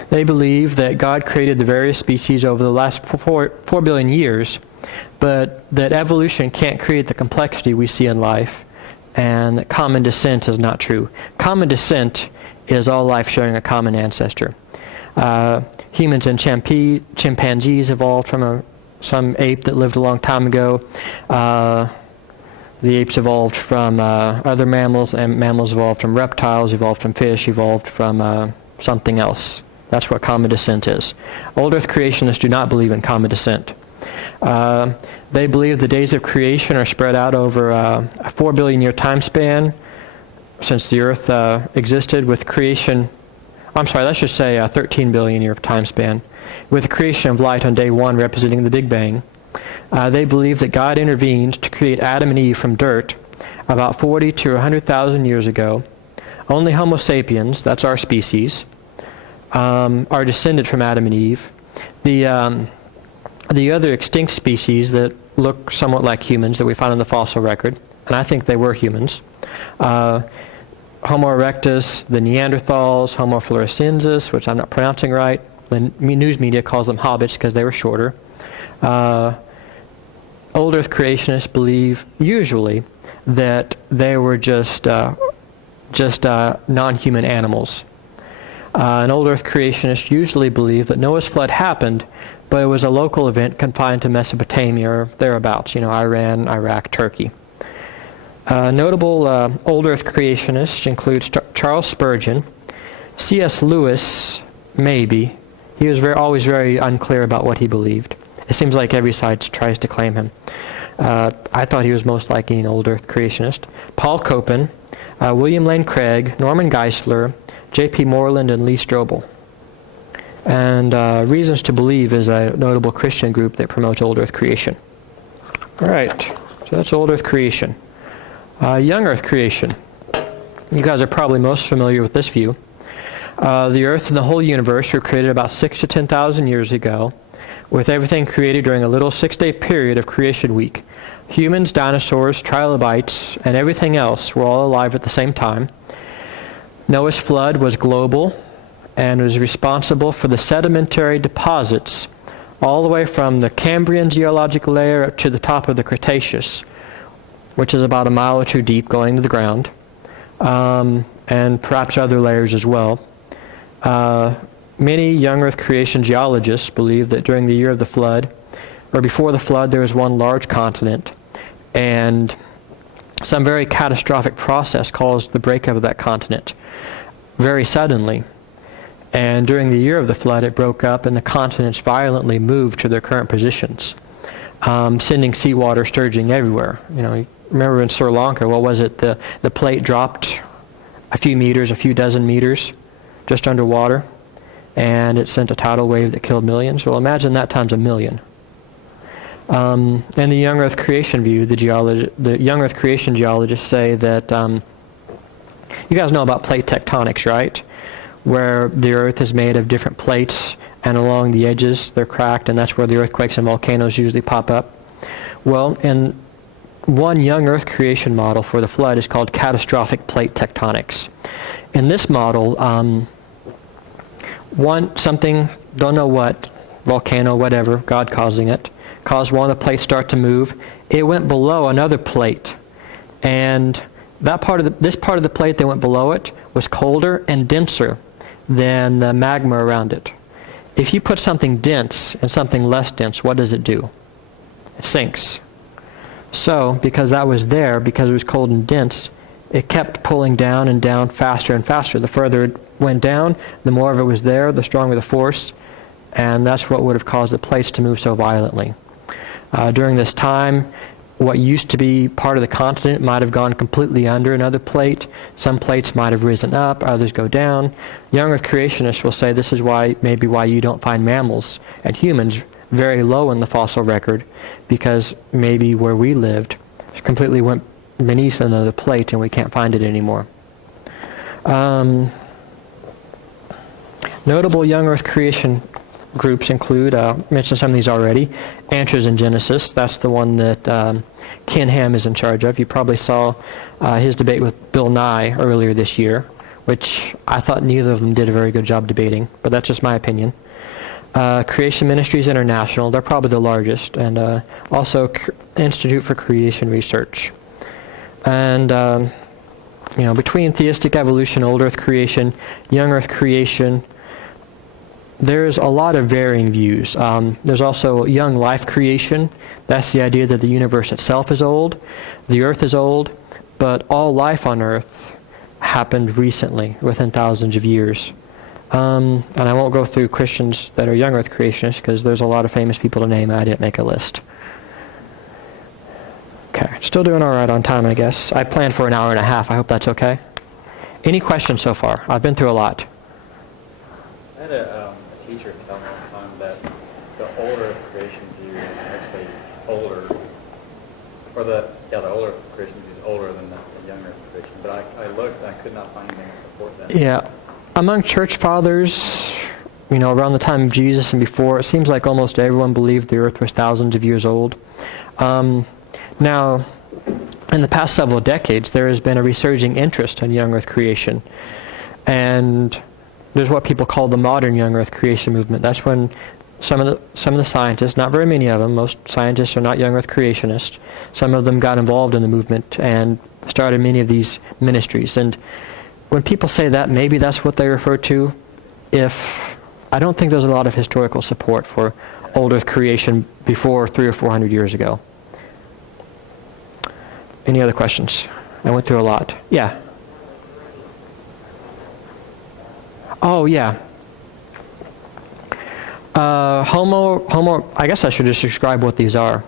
they believe that God created the various species over the last 4 billion years, but that evolution can't create the complexity we see in life, and that common descent is not true. Common descent is all life sharing a common ancestor. Humans and chimpanzees evolved from some ape that lived a long time ago. The apes evolved from other mammals, and mammals evolved from reptiles, evolved from fish, evolved from something else. That's what common descent is. Old Earth creationists do not believe in common descent. They believe the days of creation are spread out over a 4 billion year time span since the Earth existed, with creation, let's just say a 13 billion year time span, with the creation of light on day 1 representing the Big Bang. They believe that God intervened to create Adam and Eve from dirt about 40 to 100,000 years ago. Only Homo sapiens, that's our species, are descended from Adam and Eve. The other extinct species that look somewhat like humans that we find in the fossil record, and I think they were humans, Homo erectus, the Neanderthals, Homo floresiensis, which I'm not pronouncing right. The news media calls them hobbits because they were shorter. Old Earth creationists believe usually that they were just non-human animals. And Old Earth creationists usually believe that Noah's flood happened, but it was a local event confined to Mesopotamia or thereabouts, Iran, Iraq, Turkey. Notable Old Earth creationists include Charles Spurgeon, C.S. Lewis, maybe. He was always very unclear about what he believed. It seems like every side tries to claim him. I thought he was most likely an Old Earth creationist. Paul Copan, William Lane Craig, Norman Geisler, J.P. Moreland, and Lee Strobel. And Reasons to Believe is a notable Christian group that promotes Old Earth creation. All right, so that's Old Earth creation. Young Earth creation. You guys are probably most familiar with this view. The Earth and the whole universe were created about 6,000 to 10,000 years ago, with everything created during a little 6-day period of creation week. Humans, dinosaurs, trilobites, and everything else were all alive at the same time. Noah's flood was global and was responsible for the sedimentary deposits all the way from the Cambrian geologic layer up to the top of the Cretaceous, which is about a mile or 2 deep going to the ground, and perhaps other layers as well. Many young Earth creation geologists believe that during the year of the flood, or before the flood, there was one large continent, and some very catastrophic process caused the breakup of that continent very suddenly. And during the year of the flood, it broke up and the continents violently moved to their current positions, sending seawater sturging everywhere. Remember in Sri Lanka, what was it? The plate dropped a few meters, a few dozen meters, just underwater, and it sent a tidal wave that killed millions. Well, imagine that times a million. And the young Earth creation view, the young Earth creation geologists say that, you guys know about plate tectonics, right? Where the Earth is made of different plates, and along the edges they're cracked, and that's where the earthquakes and volcanoes usually pop up. Well, in one young Earth creation model for the flood is called catastrophic plate tectonics. In this model, something, don't know what, volcano, whatever, God causing it, caused one of the plates start to move. It went below another plate, and this part of the plate that went below it was colder and denser than the magma around it. If you put something dense and something less dense, what does it do? It sinks. So, because that was there, because it was cold and dense, it kept pulling down and down faster and faster. The further it went down, the more of it was there, the stronger the force, and that's what would have caused the plates to move so violently. During this time, what used to be part of the continent might have gone completely under another plate. Some plates might have risen up, others go down. Young Earth creationists will say this is maybe why you don't find mammals and humans very low in the fossil record, because maybe where we lived completely went beneath another plate and we can't find it anymore. Notable young Earth creation groups include, I mentioned some of these already, Answers in Genesis. That's the one that Ken Ham is in charge of. You probably saw his debate with Bill Nye earlier this year, which I thought neither of them did a very good job debating, but that's just my opinion. Creation Ministries International, they're probably the largest, and also Institute for Creation Research. And between theistic evolution, old Earth creation, young Earth creation, there's a lot of varying views. There's also young life creation. That's the idea that the universe itself is old, the Earth is old, but all life on Earth happened recently, within thousands of years. And I won't go through Christians that are young Earth creationists, because there's a lot of famous people to name. I didn't make a list. Okay, still doing all right on time, I guess. I planned for an hour and a half. I hope that's okay. Any questions so far? I've been through a lot. I had a teacher tell me one time that the older Earth creation view is actually older, or the older Earth creation view is older than the young Earth creation. But I looked and I could not find anything to support that. Yeah. Among church fathers, around the time of Jesus and before, it seems like almost everyone believed the earth was thousands of years old. Now, in the past several decades, there has been a resurging interest in young earth creation. And there's what people call the modern young earth creation movement. That's when some of the scientists, not very many of them, most scientists are not young earth creationists, some of them got involved in the movement and started many of these ministries. And when people say that, maybe that's what they refer to. I don't think there's a lot of historical support for old Earth creation before 300 or 400 years ago. Any other questions? I went through a lot. Yeah. Oh, yeah. Homo, I guess I should just describe what these are.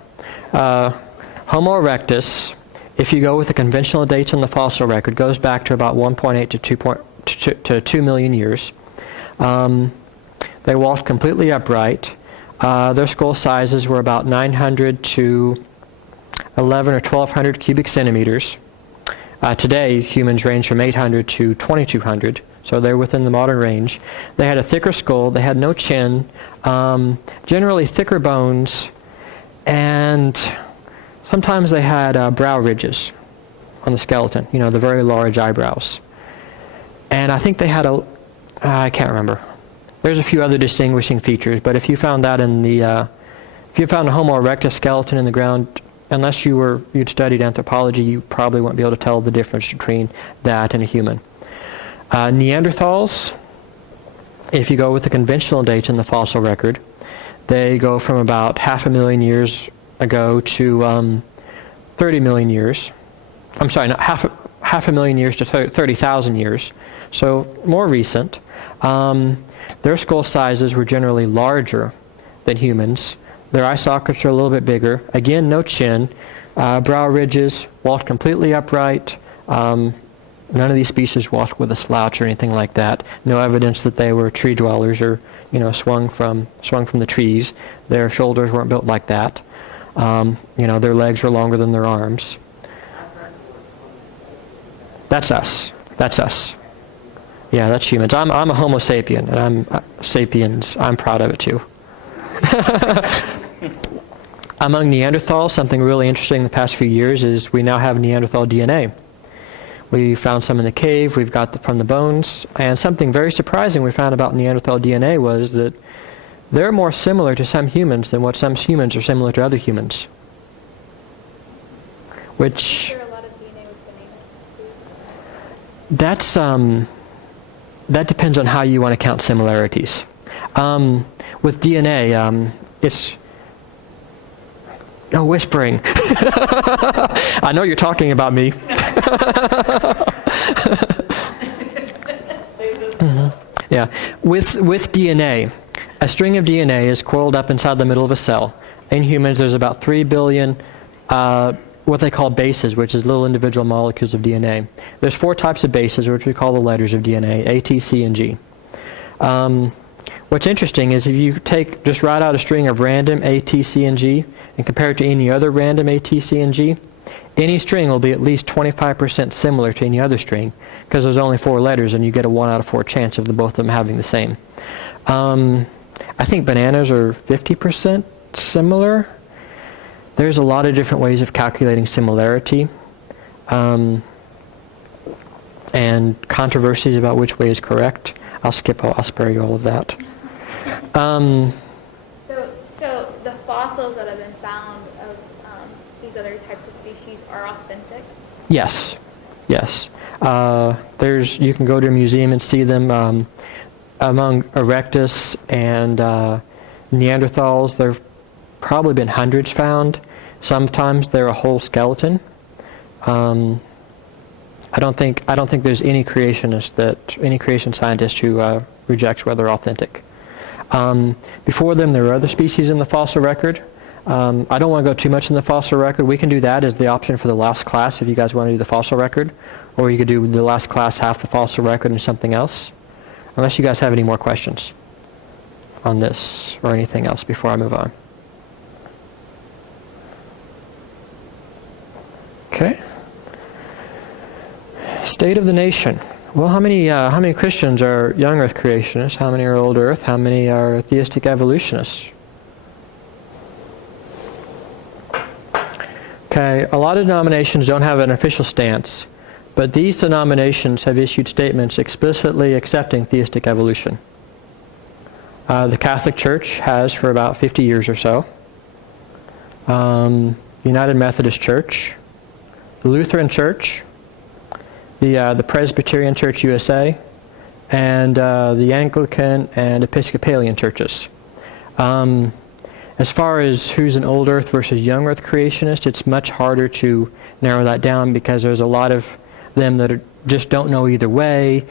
Homo erectus, if you go with the conventional dates in the fossil record, goes back to about 1.8 to 2 million years. They walked completely upright. Their skull sizes were about 900 to 11 or 1200 cubic centimeters. Today, humans range from 800 to 2200, so they're within the modern range. They had a thicker skull. They had no chin, generally thicker bones, and sometimes they had brow ridges on the skeleton, the very large eyebrows. And I think they had I can't remember. There's a few other distinguishing features, but if you found that if you found a Homo erectus skeleton in the ground, unless you'd studied anthropology, you probably wouldn't be able to tell the difference between that and a human. Neanderthals, if you go with the conventional dates in the fossil record, they go from about 500,000 years ago to 30 million years. I'm sorry, not half a million years to 30,000 years. So more recent. Their skull sizes were generally larger than humans. Their eye sockets are a little bit bigger. Again, no chin. Brow ridges, walked completely upright. None of these species walked with a slouch or anything like that. No evidence that they were tree dwellers or swung from the trees. Their shoulders weren't built like that. Their legs were longer than their arms. That's us. That's us. Yeah, that's humans. I'm a Homo sapien, and I'm sapiens. I'm proud of it too. Among Neanderthals, something really interesting in the past few years is we now have Neanderthal DNA. We found some in the cave, we've got from the bones, and something very surprising we found about Neanderthal DNA was that they're more similar to some humans than what some humans are similar to other humans. Which... Is there a lot of DNA with bananas too? That depends on how you want to count similarities. With DNA, it's... Oh, whispering. I know you're talking about me. Yeah. With DNA, a string of DNA is coiled up inside the middle of a cell. In humans, there's about 3 billion what they call bases, which is little individual molecules of DNA. There's 4 types of bases, which we call the letters of DNA, A, T, C, and G. What's interesting is if you just write out a string of random A, T, C, and G and compare it to any other random A, T, C, and G, any string will be at least 25% similar to any other string because there's only 4 letters and you get a 1 out of 4 chance of both of them having the same. I think bananas are 50% similar. There's a lot of different ways of calculating similarity and controversies about which way is correct. I'll spare you all of that. So the fossils that have been found of these other types of species are authentic? Yes, yes. You can go to a museum and see them. Among Erectus and Neanderthals, there have probably been hundreds found. Sometimes they're a whole skeleton. I don't think there's any creation scientist who rejects whether authentic. Before them, there were other species in the fossil record. I don't want to go too much in the fossil record. We can do that as the option for the last class if you guys want to do the fossil record, or you could do the last class half the fossil record and something else. Unless you guys have any more questions on this or anything else before I move on. Okay. State of the nation. Well, how many Christians are young Earth creationists? How many are old Earth? How many are theistic evolutionists? Okay, a lot of denominations don't have an official stance, but these denominations have issued statements explicitly accepting theistic evolution. The Catholic Church has for about 50 years or so. United Methodist Church, the Lutheran Church, the Presbyterian Church USA, and the Anglican and Episcopalian churches. As far as who's an old Earth versus young Earth creationist, it's much harder to narrow that down because there's a lot of them that just don't know either way.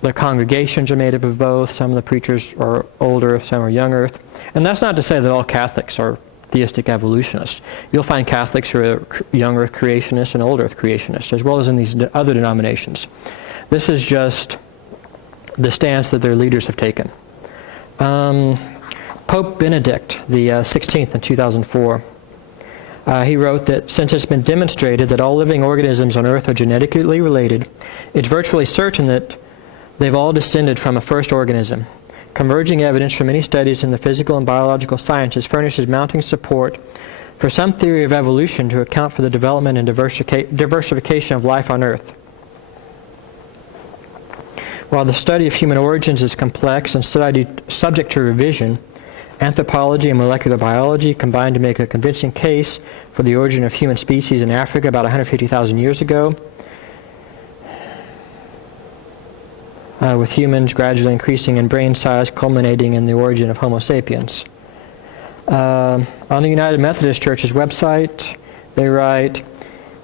Their congregations are made up of both. Some of the preachers are old Earth, some are young Earth. And that's not to say that all Catholics are theistic evolutionists. You'll find Catholics who are young Earth creationists and old Earth creationists, as well as in these other denominations. This is just the stance that their leaders have taken. Pope Benedict the 16th in 2004, he wrote that since it's been demonstrated that all living organisms on Earth are genetically related, it's virtually certain that they've all descended from a first organism. Converging evidence from many studies in the physical and biological sciences furnishes mounting support for some theory of evolution to account for the development and diversification of life on Earth. While the study of human origins is complex and subject to revision, anthropology and molecular biology combine to make a convincing case for the origin of human species in Africa about 150,000 years ago, with humans gradually increasing in brain size, culminating in the origin of Homo sapiens. On the United Methodist Church's website, they write,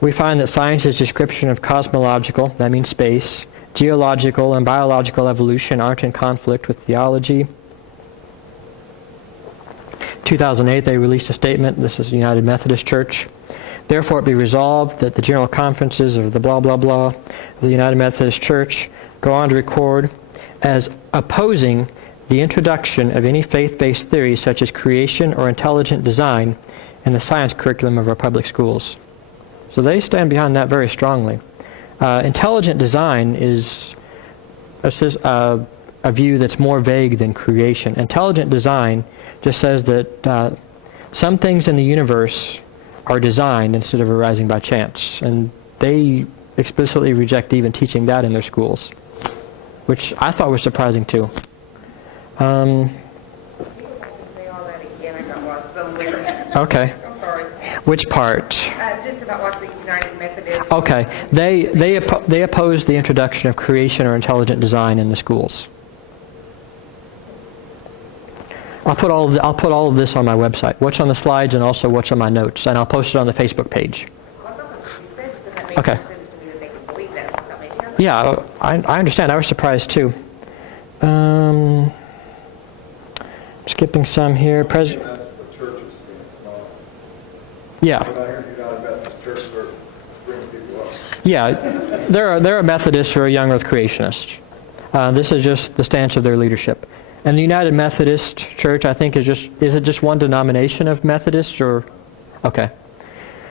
"We find that science's description of cosmological, that means space, geological, and biological evolution aren't in conflict with theology." 2008, they released a statement, this is the United Methodist Church, "Therefore it be resolved that the General Conferences of the blah blah blah of the United Methodist Church go on to record as opposing the introduction of any faith-based theories such as creation or intelligent design in the science curriculum of our public schools." So they stand behind that very strongly. Intelligent design is a view that's more vague than creation. Intelligent design just says that some things in the universe are designed instead of arising by chance. And they explicitly reject even teaching that in their schools, which I thought was surprising too. Say all that again, I got lost somewhere. Okay. I'm sorry. Which part? Just about what the United Methodist. Okay. They oppose the introduction of creation or intelligent design in the schools. I'll put all of this on my website. What's on the slides and also what's on my notes, and I'll post it on the Facebook page. Okay. Yeah, I understand. I was surprised too. Skipping some here. That's the church's stance, not. Yeah. When I hear United Baptist Church start bringing people up. Yeah, they're a Methodist or a young Earth creationist. This is just the stance of their leadership. And the United Methodist Church, I think, is it just one denomination of Methodists, or? Okay.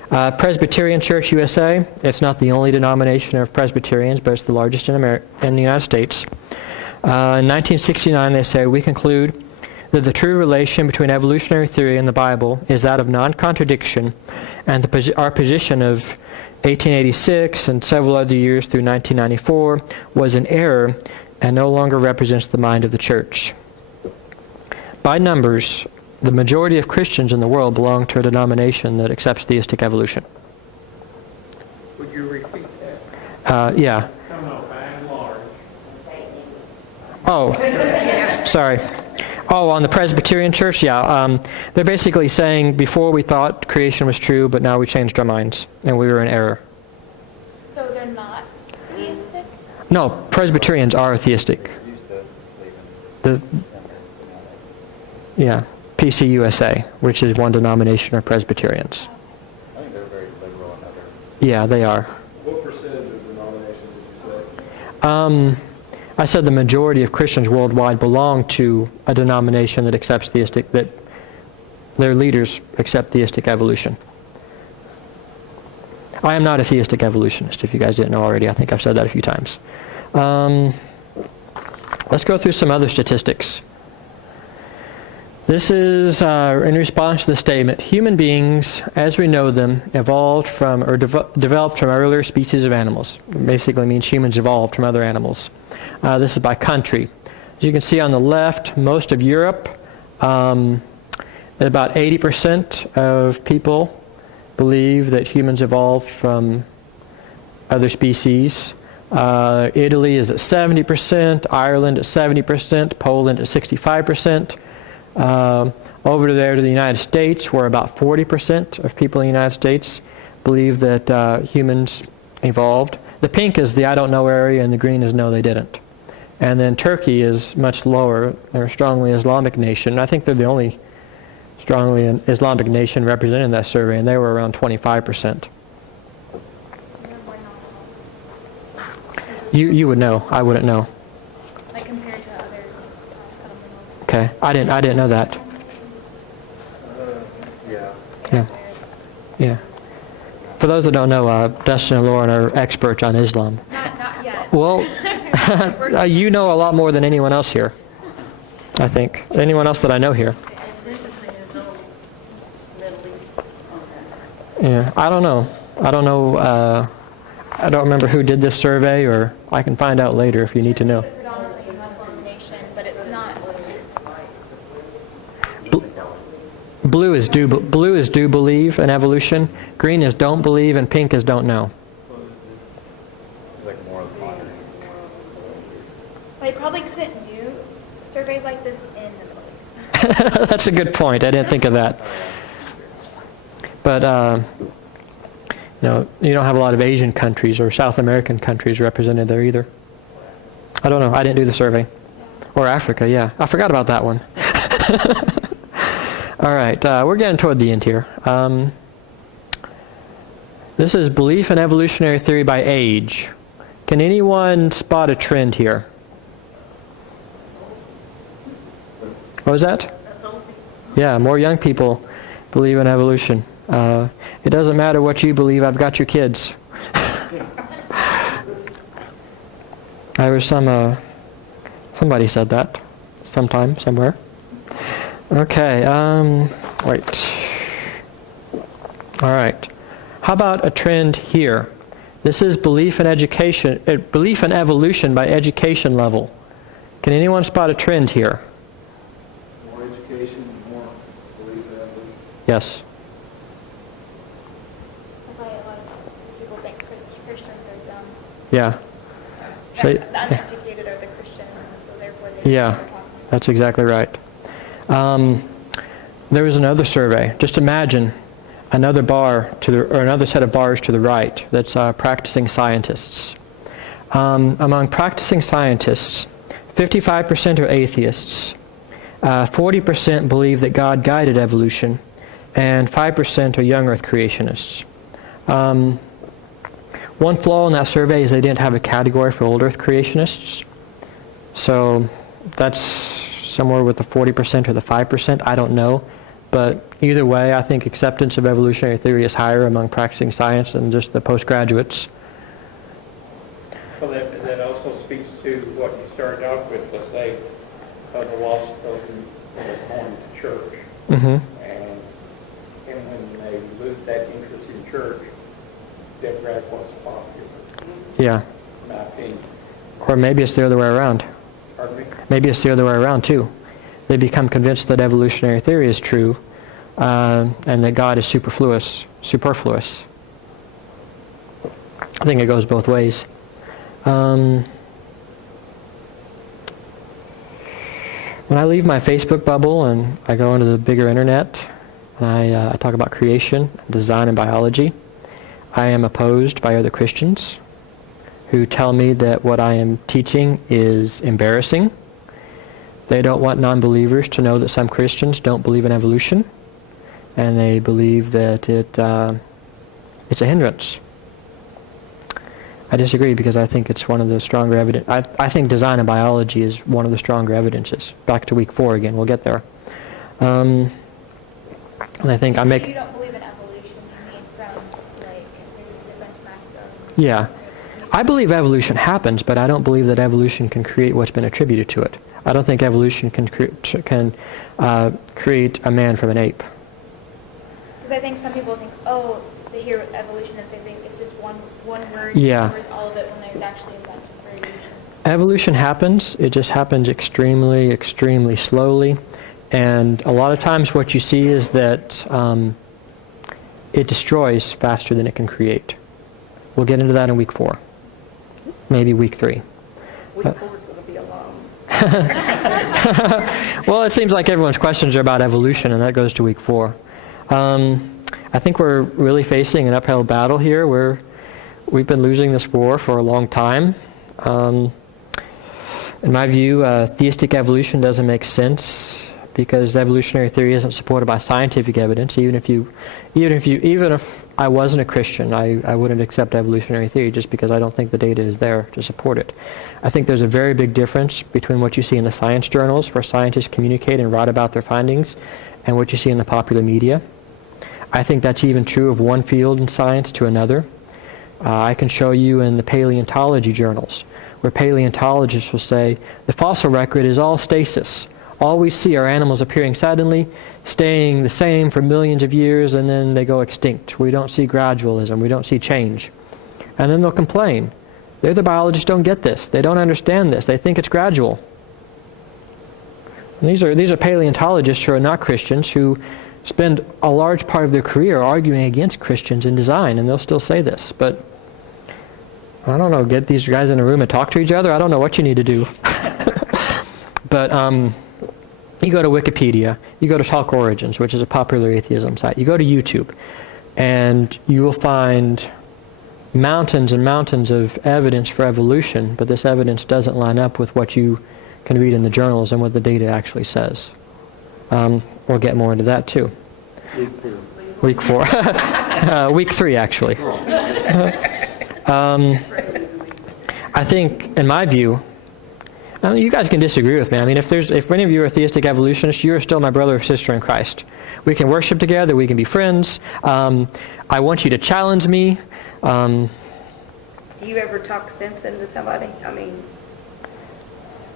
Presbyterian Church USA, it's not the only denomination of Presbyterians, but it's the largest in the United States. In 1969, they said, we conclude that the true relation between evolutionary theory and the Bible is that of non-contradiction, and our position of 1886 and several other years through 1994 was an error and no longer represents the mind of the Church. By numbers, the majority of Christians in the world belong to a denomination that accepts theistic evolution. Would you repeat that? Yeah. No, by and large. Oh, sorry. Oh, on the Presbyterian Church, yeah. They're basically saying, before we thought creation was true, but now we changed our minds, and we were in error. So they're not theistic? No, Presbyterians are theistic. Yeah, PCUSA, which is one denomination of Presbyterians. I think they're very liberal in other. Yeah, they are. What percentage of denominations did you say? I said the majority of Christians worldwide belong to a denomination that accepts theistic, that their leaders accept theistic evolution. I am not a theistic evolutionist, if you guys didn't know already. I think I've said that a few times. Let's go through some other statistics. This is in response to the statement, human beings, as we know them, evolved from, or developed from earlier species of animals. It basically means humans evolved from other animals. This is by country. As you can see on the left, most of Europe, about 80% of people believe that humans evolved from other species. Italy is at 70%, Ireland at 70%, Poland at 65%. Over there to the United States, where about 40% of people in the United States believe that humans evolved. The pink is the I don't know area, and the green is no, they didn't. And then Turkey is much lower. They're a strongly Islamic nation. I think they're the only strongly Islamic nation represented in that survey, and they were around 25%. You would know. I wouldn't know. Like compared to other, Okay, I didn't know that. Yeah. Yeah. For those that don't know, Dustin and Lauren are experts on Islam. not yet. Well, you know a lot more than anyone else here, I think. Anyone else that I know here. Yeah, I don't know. I don't remember who did this survey, or I can find out later if you need to know. Predominantly Muslim nation, but it's not. Blue is do believe in evolution. Green is don't believe, and pink is don't know. It's like more of the modern. They probably couldn't do surveys like this in the Middle East. That's a good point. I didn't think of that. But you don't have a lot of Asian countries or South American countries represented there either. I don't know. I didn't do the survey. Or Africa, yeah. I forgot about that one. All right. We're getting toward the end here. This is belief in evolutionary theory by age. Can anyone spot a trend here? What was that? Yeah, more young people believe in evolution. It doesn't matter what you believe, I've got your kids. There was somebody said that sometime, somewhere. Okay, wait. All right. How about a trend here? This is belief in education, belief in evolution by education level. Can anyone spot a trend here? More education, more belief in evolution. Yes. That's why a lot of people think Christians are dumb. Yeah. So, The uneducated are the Christians, so therefore they yeah, are talking. that's exactly right. There was another survey. Just imagine another bar to the, or another set of bars to the right. That's practicing scientists. Among practicing scientists, 55% are atheists, 40% believe that God guided evolution, and 5% are young Earth creationists. One flaw in that survey is they didn't have a category for old Earth creationists. So that's somewhere with the 40% or the 5%. I don't know. But either way, I think acceptance of evolutionary theory is higher among practicing science than just the postgraduates. Well, that also speaks to what you started out with, was they, the lost person going to church. Mm-hmm. And when they lose that interest in church, they grab what's popular, Yeah. in my opinion. Or maybe it's the other way around. Pardon me? Maybe it's the other way around too. They become convinced that evolutionary theory is true, and that God is superfluous. I think it goes both ways. When I leave my Facebook bubble and I go into the bigger internet, and I talk about creation, design, and biology, I am opposed by other Christians who tell me that what I am teaching is embarrassing. They don't want non-believers to know that some Christians don't believe in evolution, and they believe that it's a hindrance. I disagree because I think it's one of the stronger evidence. I think design and biology is one of the stronger evidences. Back to week 4 again, we'll get there. And I think I make... So you don't believe in evolution, you mean from, like, the benchmark of... Yeah. I believe evolution happens, but I don't believe that evolution can create what's been attributed to it. I don't think evolution can create a man from an ape. Because I think some people think, oh, they hear evolution and they think it's just one word Yeah. covers all of it when there's actually a bunch of variations. Evolution happens. It just happens extremely, extremely slowly. And a lot of times what you see is that it destroys faster than it can create. We'll get into that in week 4. Maybe week 3. Week 4 is going to be a long. Well, it seems like everyone's questions are about evolution, and that goes to week 4. I think we're really facing an uphill battle here. We've been losing this war for a long time. In my view, theistic evolution doesn't make sense because evolutionary theory isn't supported by scientific evidence. Even if I wasn't a Christian, I wouldn't accept evolutionary theory just because I don't think the data is there to support it. I think there's a very big difference between what you see in the science journals, where scientists communicate and write about their findings, and what you see in the popular media. I think that's even true of one field in science to another. I can show you in the paleontology journals, where paleontologists will say, the fossil record is all stasis. All we see are animals appearing suddenly, staying the same for millions of years, and then they go extinct. We don't see gradualism. We don't see change. And then they'll complain. The other biologists don't get this. They don't understand this. They think it's gradual. And these are paleontologists who are not Christians, who spend a large part of their career arguing against Christians in design, and they'll still say this. But I don't know, get these guys in a room and talk to each other? I don't know what you need to do. But you go to Wikipedia, you go to Talk Origins, which is a popular atheism site, you go to YouTube, and you will find mountains and mountains of evidence for evolution, but this evidence doesn't line up with what you can read in the journals and what the data actually says. We'll get more into that too. Week 4. Week 3, actually. I think, in my view, you guys can disagree with me. I mean, if any of you are theistic evolutionists, you are still my brother or sister in Christ. We can worship together. We can be friends. I want you to challenge me. Do you ever talk sense into somebody? I mean...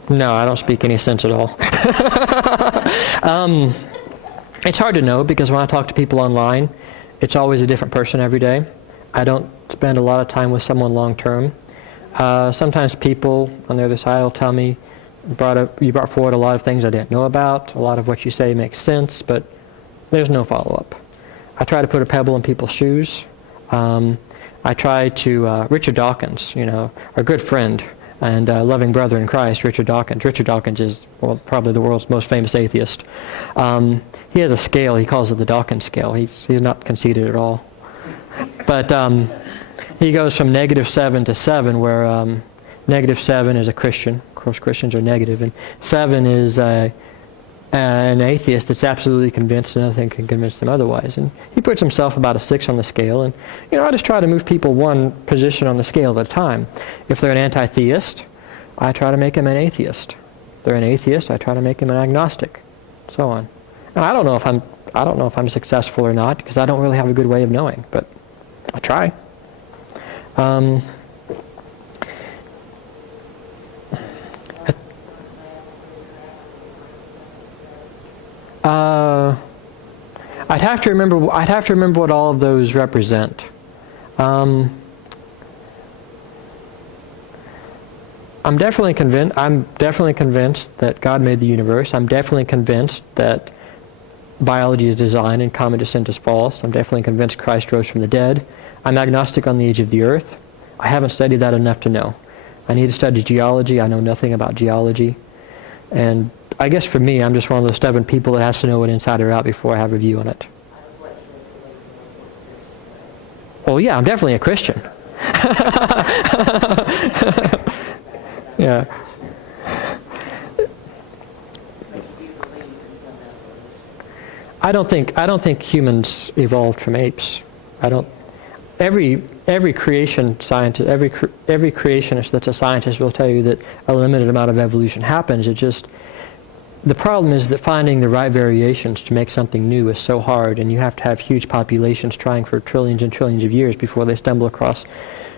No, I don't speak any sense at all. It's hard to know because when I talk to people online, it's always a different person every day. I don't spend a lot of time with someone long term. Sometimes people on the other side will tell me, you brought forward a lot of things I didn't know about. A lot of what you say makes sense, but there's no follow-up. I try to put a pebble in people's shoes. I try to, Richard Dawkins, our good friend and loving brother in Christ, Richard Dawkins. Richard Dawkins is probably the world's most famous atheist. He has a scale, he calls it the Dawkins scale. He's not conceited at all. But he goes from -7 to 7, where -7 is a Christian. Of course, Christians are negative. And 7 is an atheist that's absolutely convinced and nothing can convince them otherwise. And he puts himself about a 6 on the scale. And, I just try to move people one position on the scale at a time. If they're an anti-theist, I try to make them an atheist. If they're an atheist, I try to make them an agnostic. So on. And I don't know if I'm successful or not, because I don't really have a good way of knowing, but I try. I'd have to remember what all of those represent. I'm definitely convinced that God made the universe. I'm definitely convinced that biology is design and common descent is false. I'm definitely convinced Christ rose from the dead. I'm agnostic on the age of the earth. I haven't studied that enough to know. I need to study geology. I know nothing about geology. And I guess for me, I'm just one of those stubborn people that has to know it inside or out before I have a view on it. Well, yeah, I'm definitely a Christian. Yeah. I don't think humans evolved from apes. Every creation scientist, every creationist that's a scientist will tell you that a limited amount of evolution happens. The problem is that finding the right variations to make something new is so hard, and you have to have huge populations trying for trillions and trillions of years before they stumble across,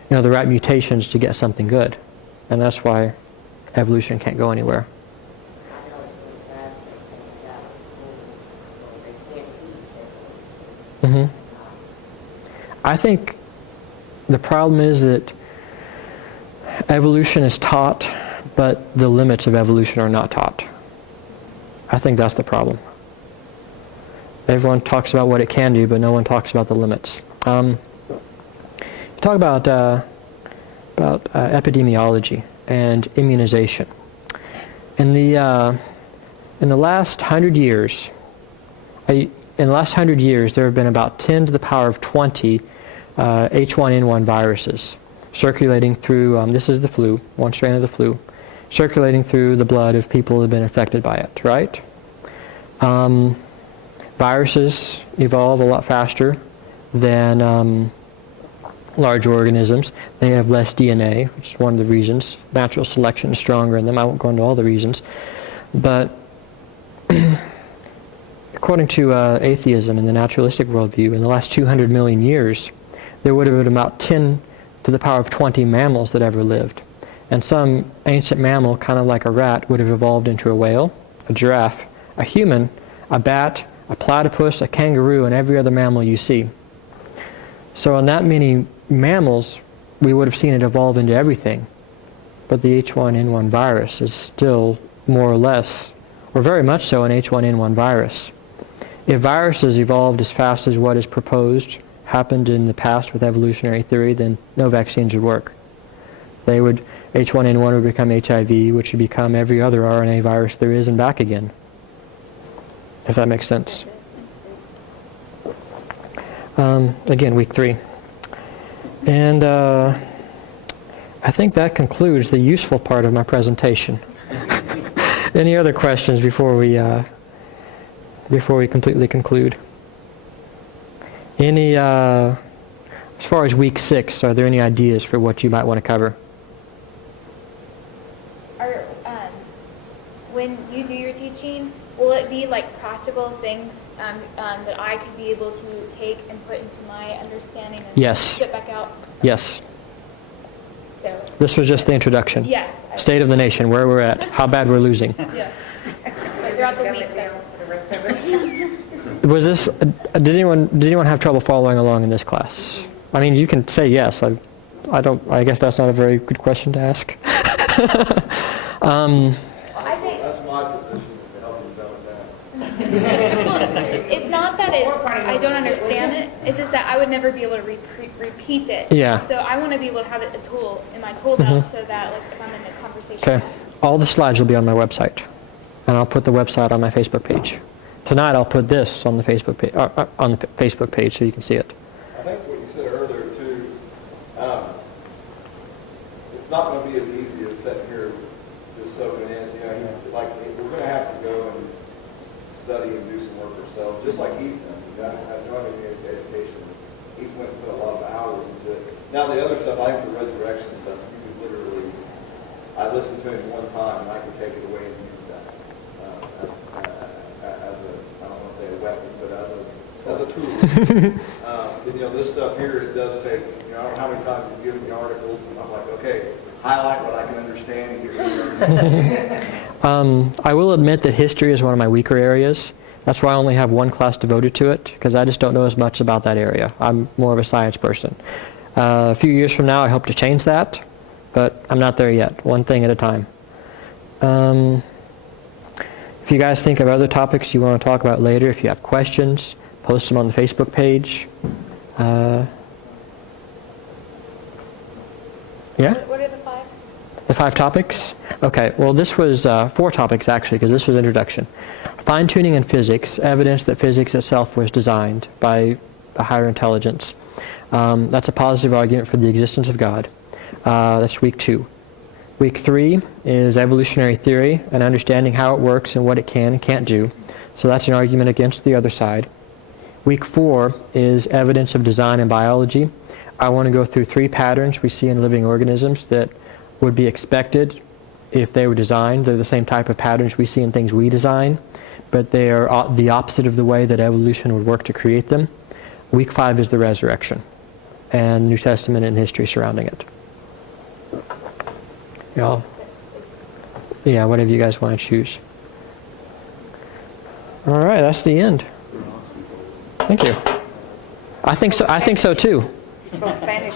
the right mutations to get something good. And that's why evolution can't go anywhere. Mm-hmm. I think the problem is that evolution is taught, but the limits of evolution are not taught. I think that's the problem. Everyone talks about what it can do, but no one talks about the limits. Talk about epidemiology and immunization. In the last 100 years, there have been about 10 to the power of 20 H1N1 viruses circulating through, this is the flu, one strain of the flu, circulating through the blood of people who have been affected by it, right? Viruses evolve a lot faster than large organisms. They have less DNA, which is one of the reasons. Natural selection is stronger in them. I won't go into all the reasons. But according to atheism and the naturalistic worldview, in the last 200 million years, there would have been about 10 to the power of 20 mammals that ever lived. And some ancient mammal, kind of like a rat, would have evolved into a whale, a giraffe, a human, a bat, a platypus, a kangaroo, and every other mammal you see. So in that many mammals, we would have seen it evolve into everything. But the H1N1 virus is still more or less, or very much so, an H1N1 virus. If viruses evolved as fast as what is proposed happened in the past with evolutionary theory, then no vaccines would work. H1N1 would become HIV, which would become every other RNA virus there is and back again. If that makes sense. Again, week 3. And I think that concludes the useful part of my presentation. Any other questions before we completely conclude? As far as week 6, are there any ideas for what you might want to cover? When you do your teaching, will it be like practical things that I could be able to take and put into my understanding and Yes. spit back out? Yes. So, This was just the introduction. yes. State of the nation, where we're at, how bad we're losing. Yes. Throughout the week. So. For the rest of us. Was this, did anyone have trouble following along in this class? I mean, you can say yes. I guess that's not a very good question to ask. That's my position, is to help you dumb it down. It's not that I don't understand it, it's just that I would never be able to repeat it. Yeah. So I want to be able to have it a tool in my tool belt so that like if I'm in a conversation. Okay. All the slides will be on my website, and I'll put the website on my Facebook page. Tonight I'll put this on the Facebook page, so you can see it. I think what you said earlier too, it's not going to be as easy as sitting here just soaking in. You know, like we're going to have to go and study and do some work ourselves, just like Heath done. That's joining me in education. Heath went and put a lot of hours into it. Now the other stuff, I think the resurrection stuff, you could literally, I listened to him one time and I could take it away and use that as a, I don't want to say a weapon, but as a tool. And, you know, this stuff here, it does take, you know, I don't know how many times he's given me articles, and I'm like, okay, highlight what I can understand and get rid of it. I will admit that history is one of my weaker areas. That's why I only have one class devoted to it, because I just don't know as much about that area. I'm more of a science person. A few years from now, I hope to change that, but I'm not there yet. One thing at a time. If you guys think of other topics you want to talk about later, if you have questions, post them on the Facebook page. Yeah? What are the 5? The 5 topics? Okay, well this was 4 topics actually, because this was introduction. Fine-tuning in physics, evidence that physics itself was designed by a higher intelligence. That's a positive argument for the existence of God. That's week 2. Week 3 is evolutionary theory and understanding how it works and what it can and can't do. So that's an argument against the other side. Week 4 is evidence of design in biology. I want to go through 3 patterns we see in living organisms that would be expected if they were designed. They're the same type of patterns we see in things we design, but they are the opposite of the way that evolution would work to create them. Week 5 is the resurrection and New Testament and history surrounding it. Yeah, whatever you guys want to choose. All right, that's the end. Thank you. I think so too. Spoke Spanish.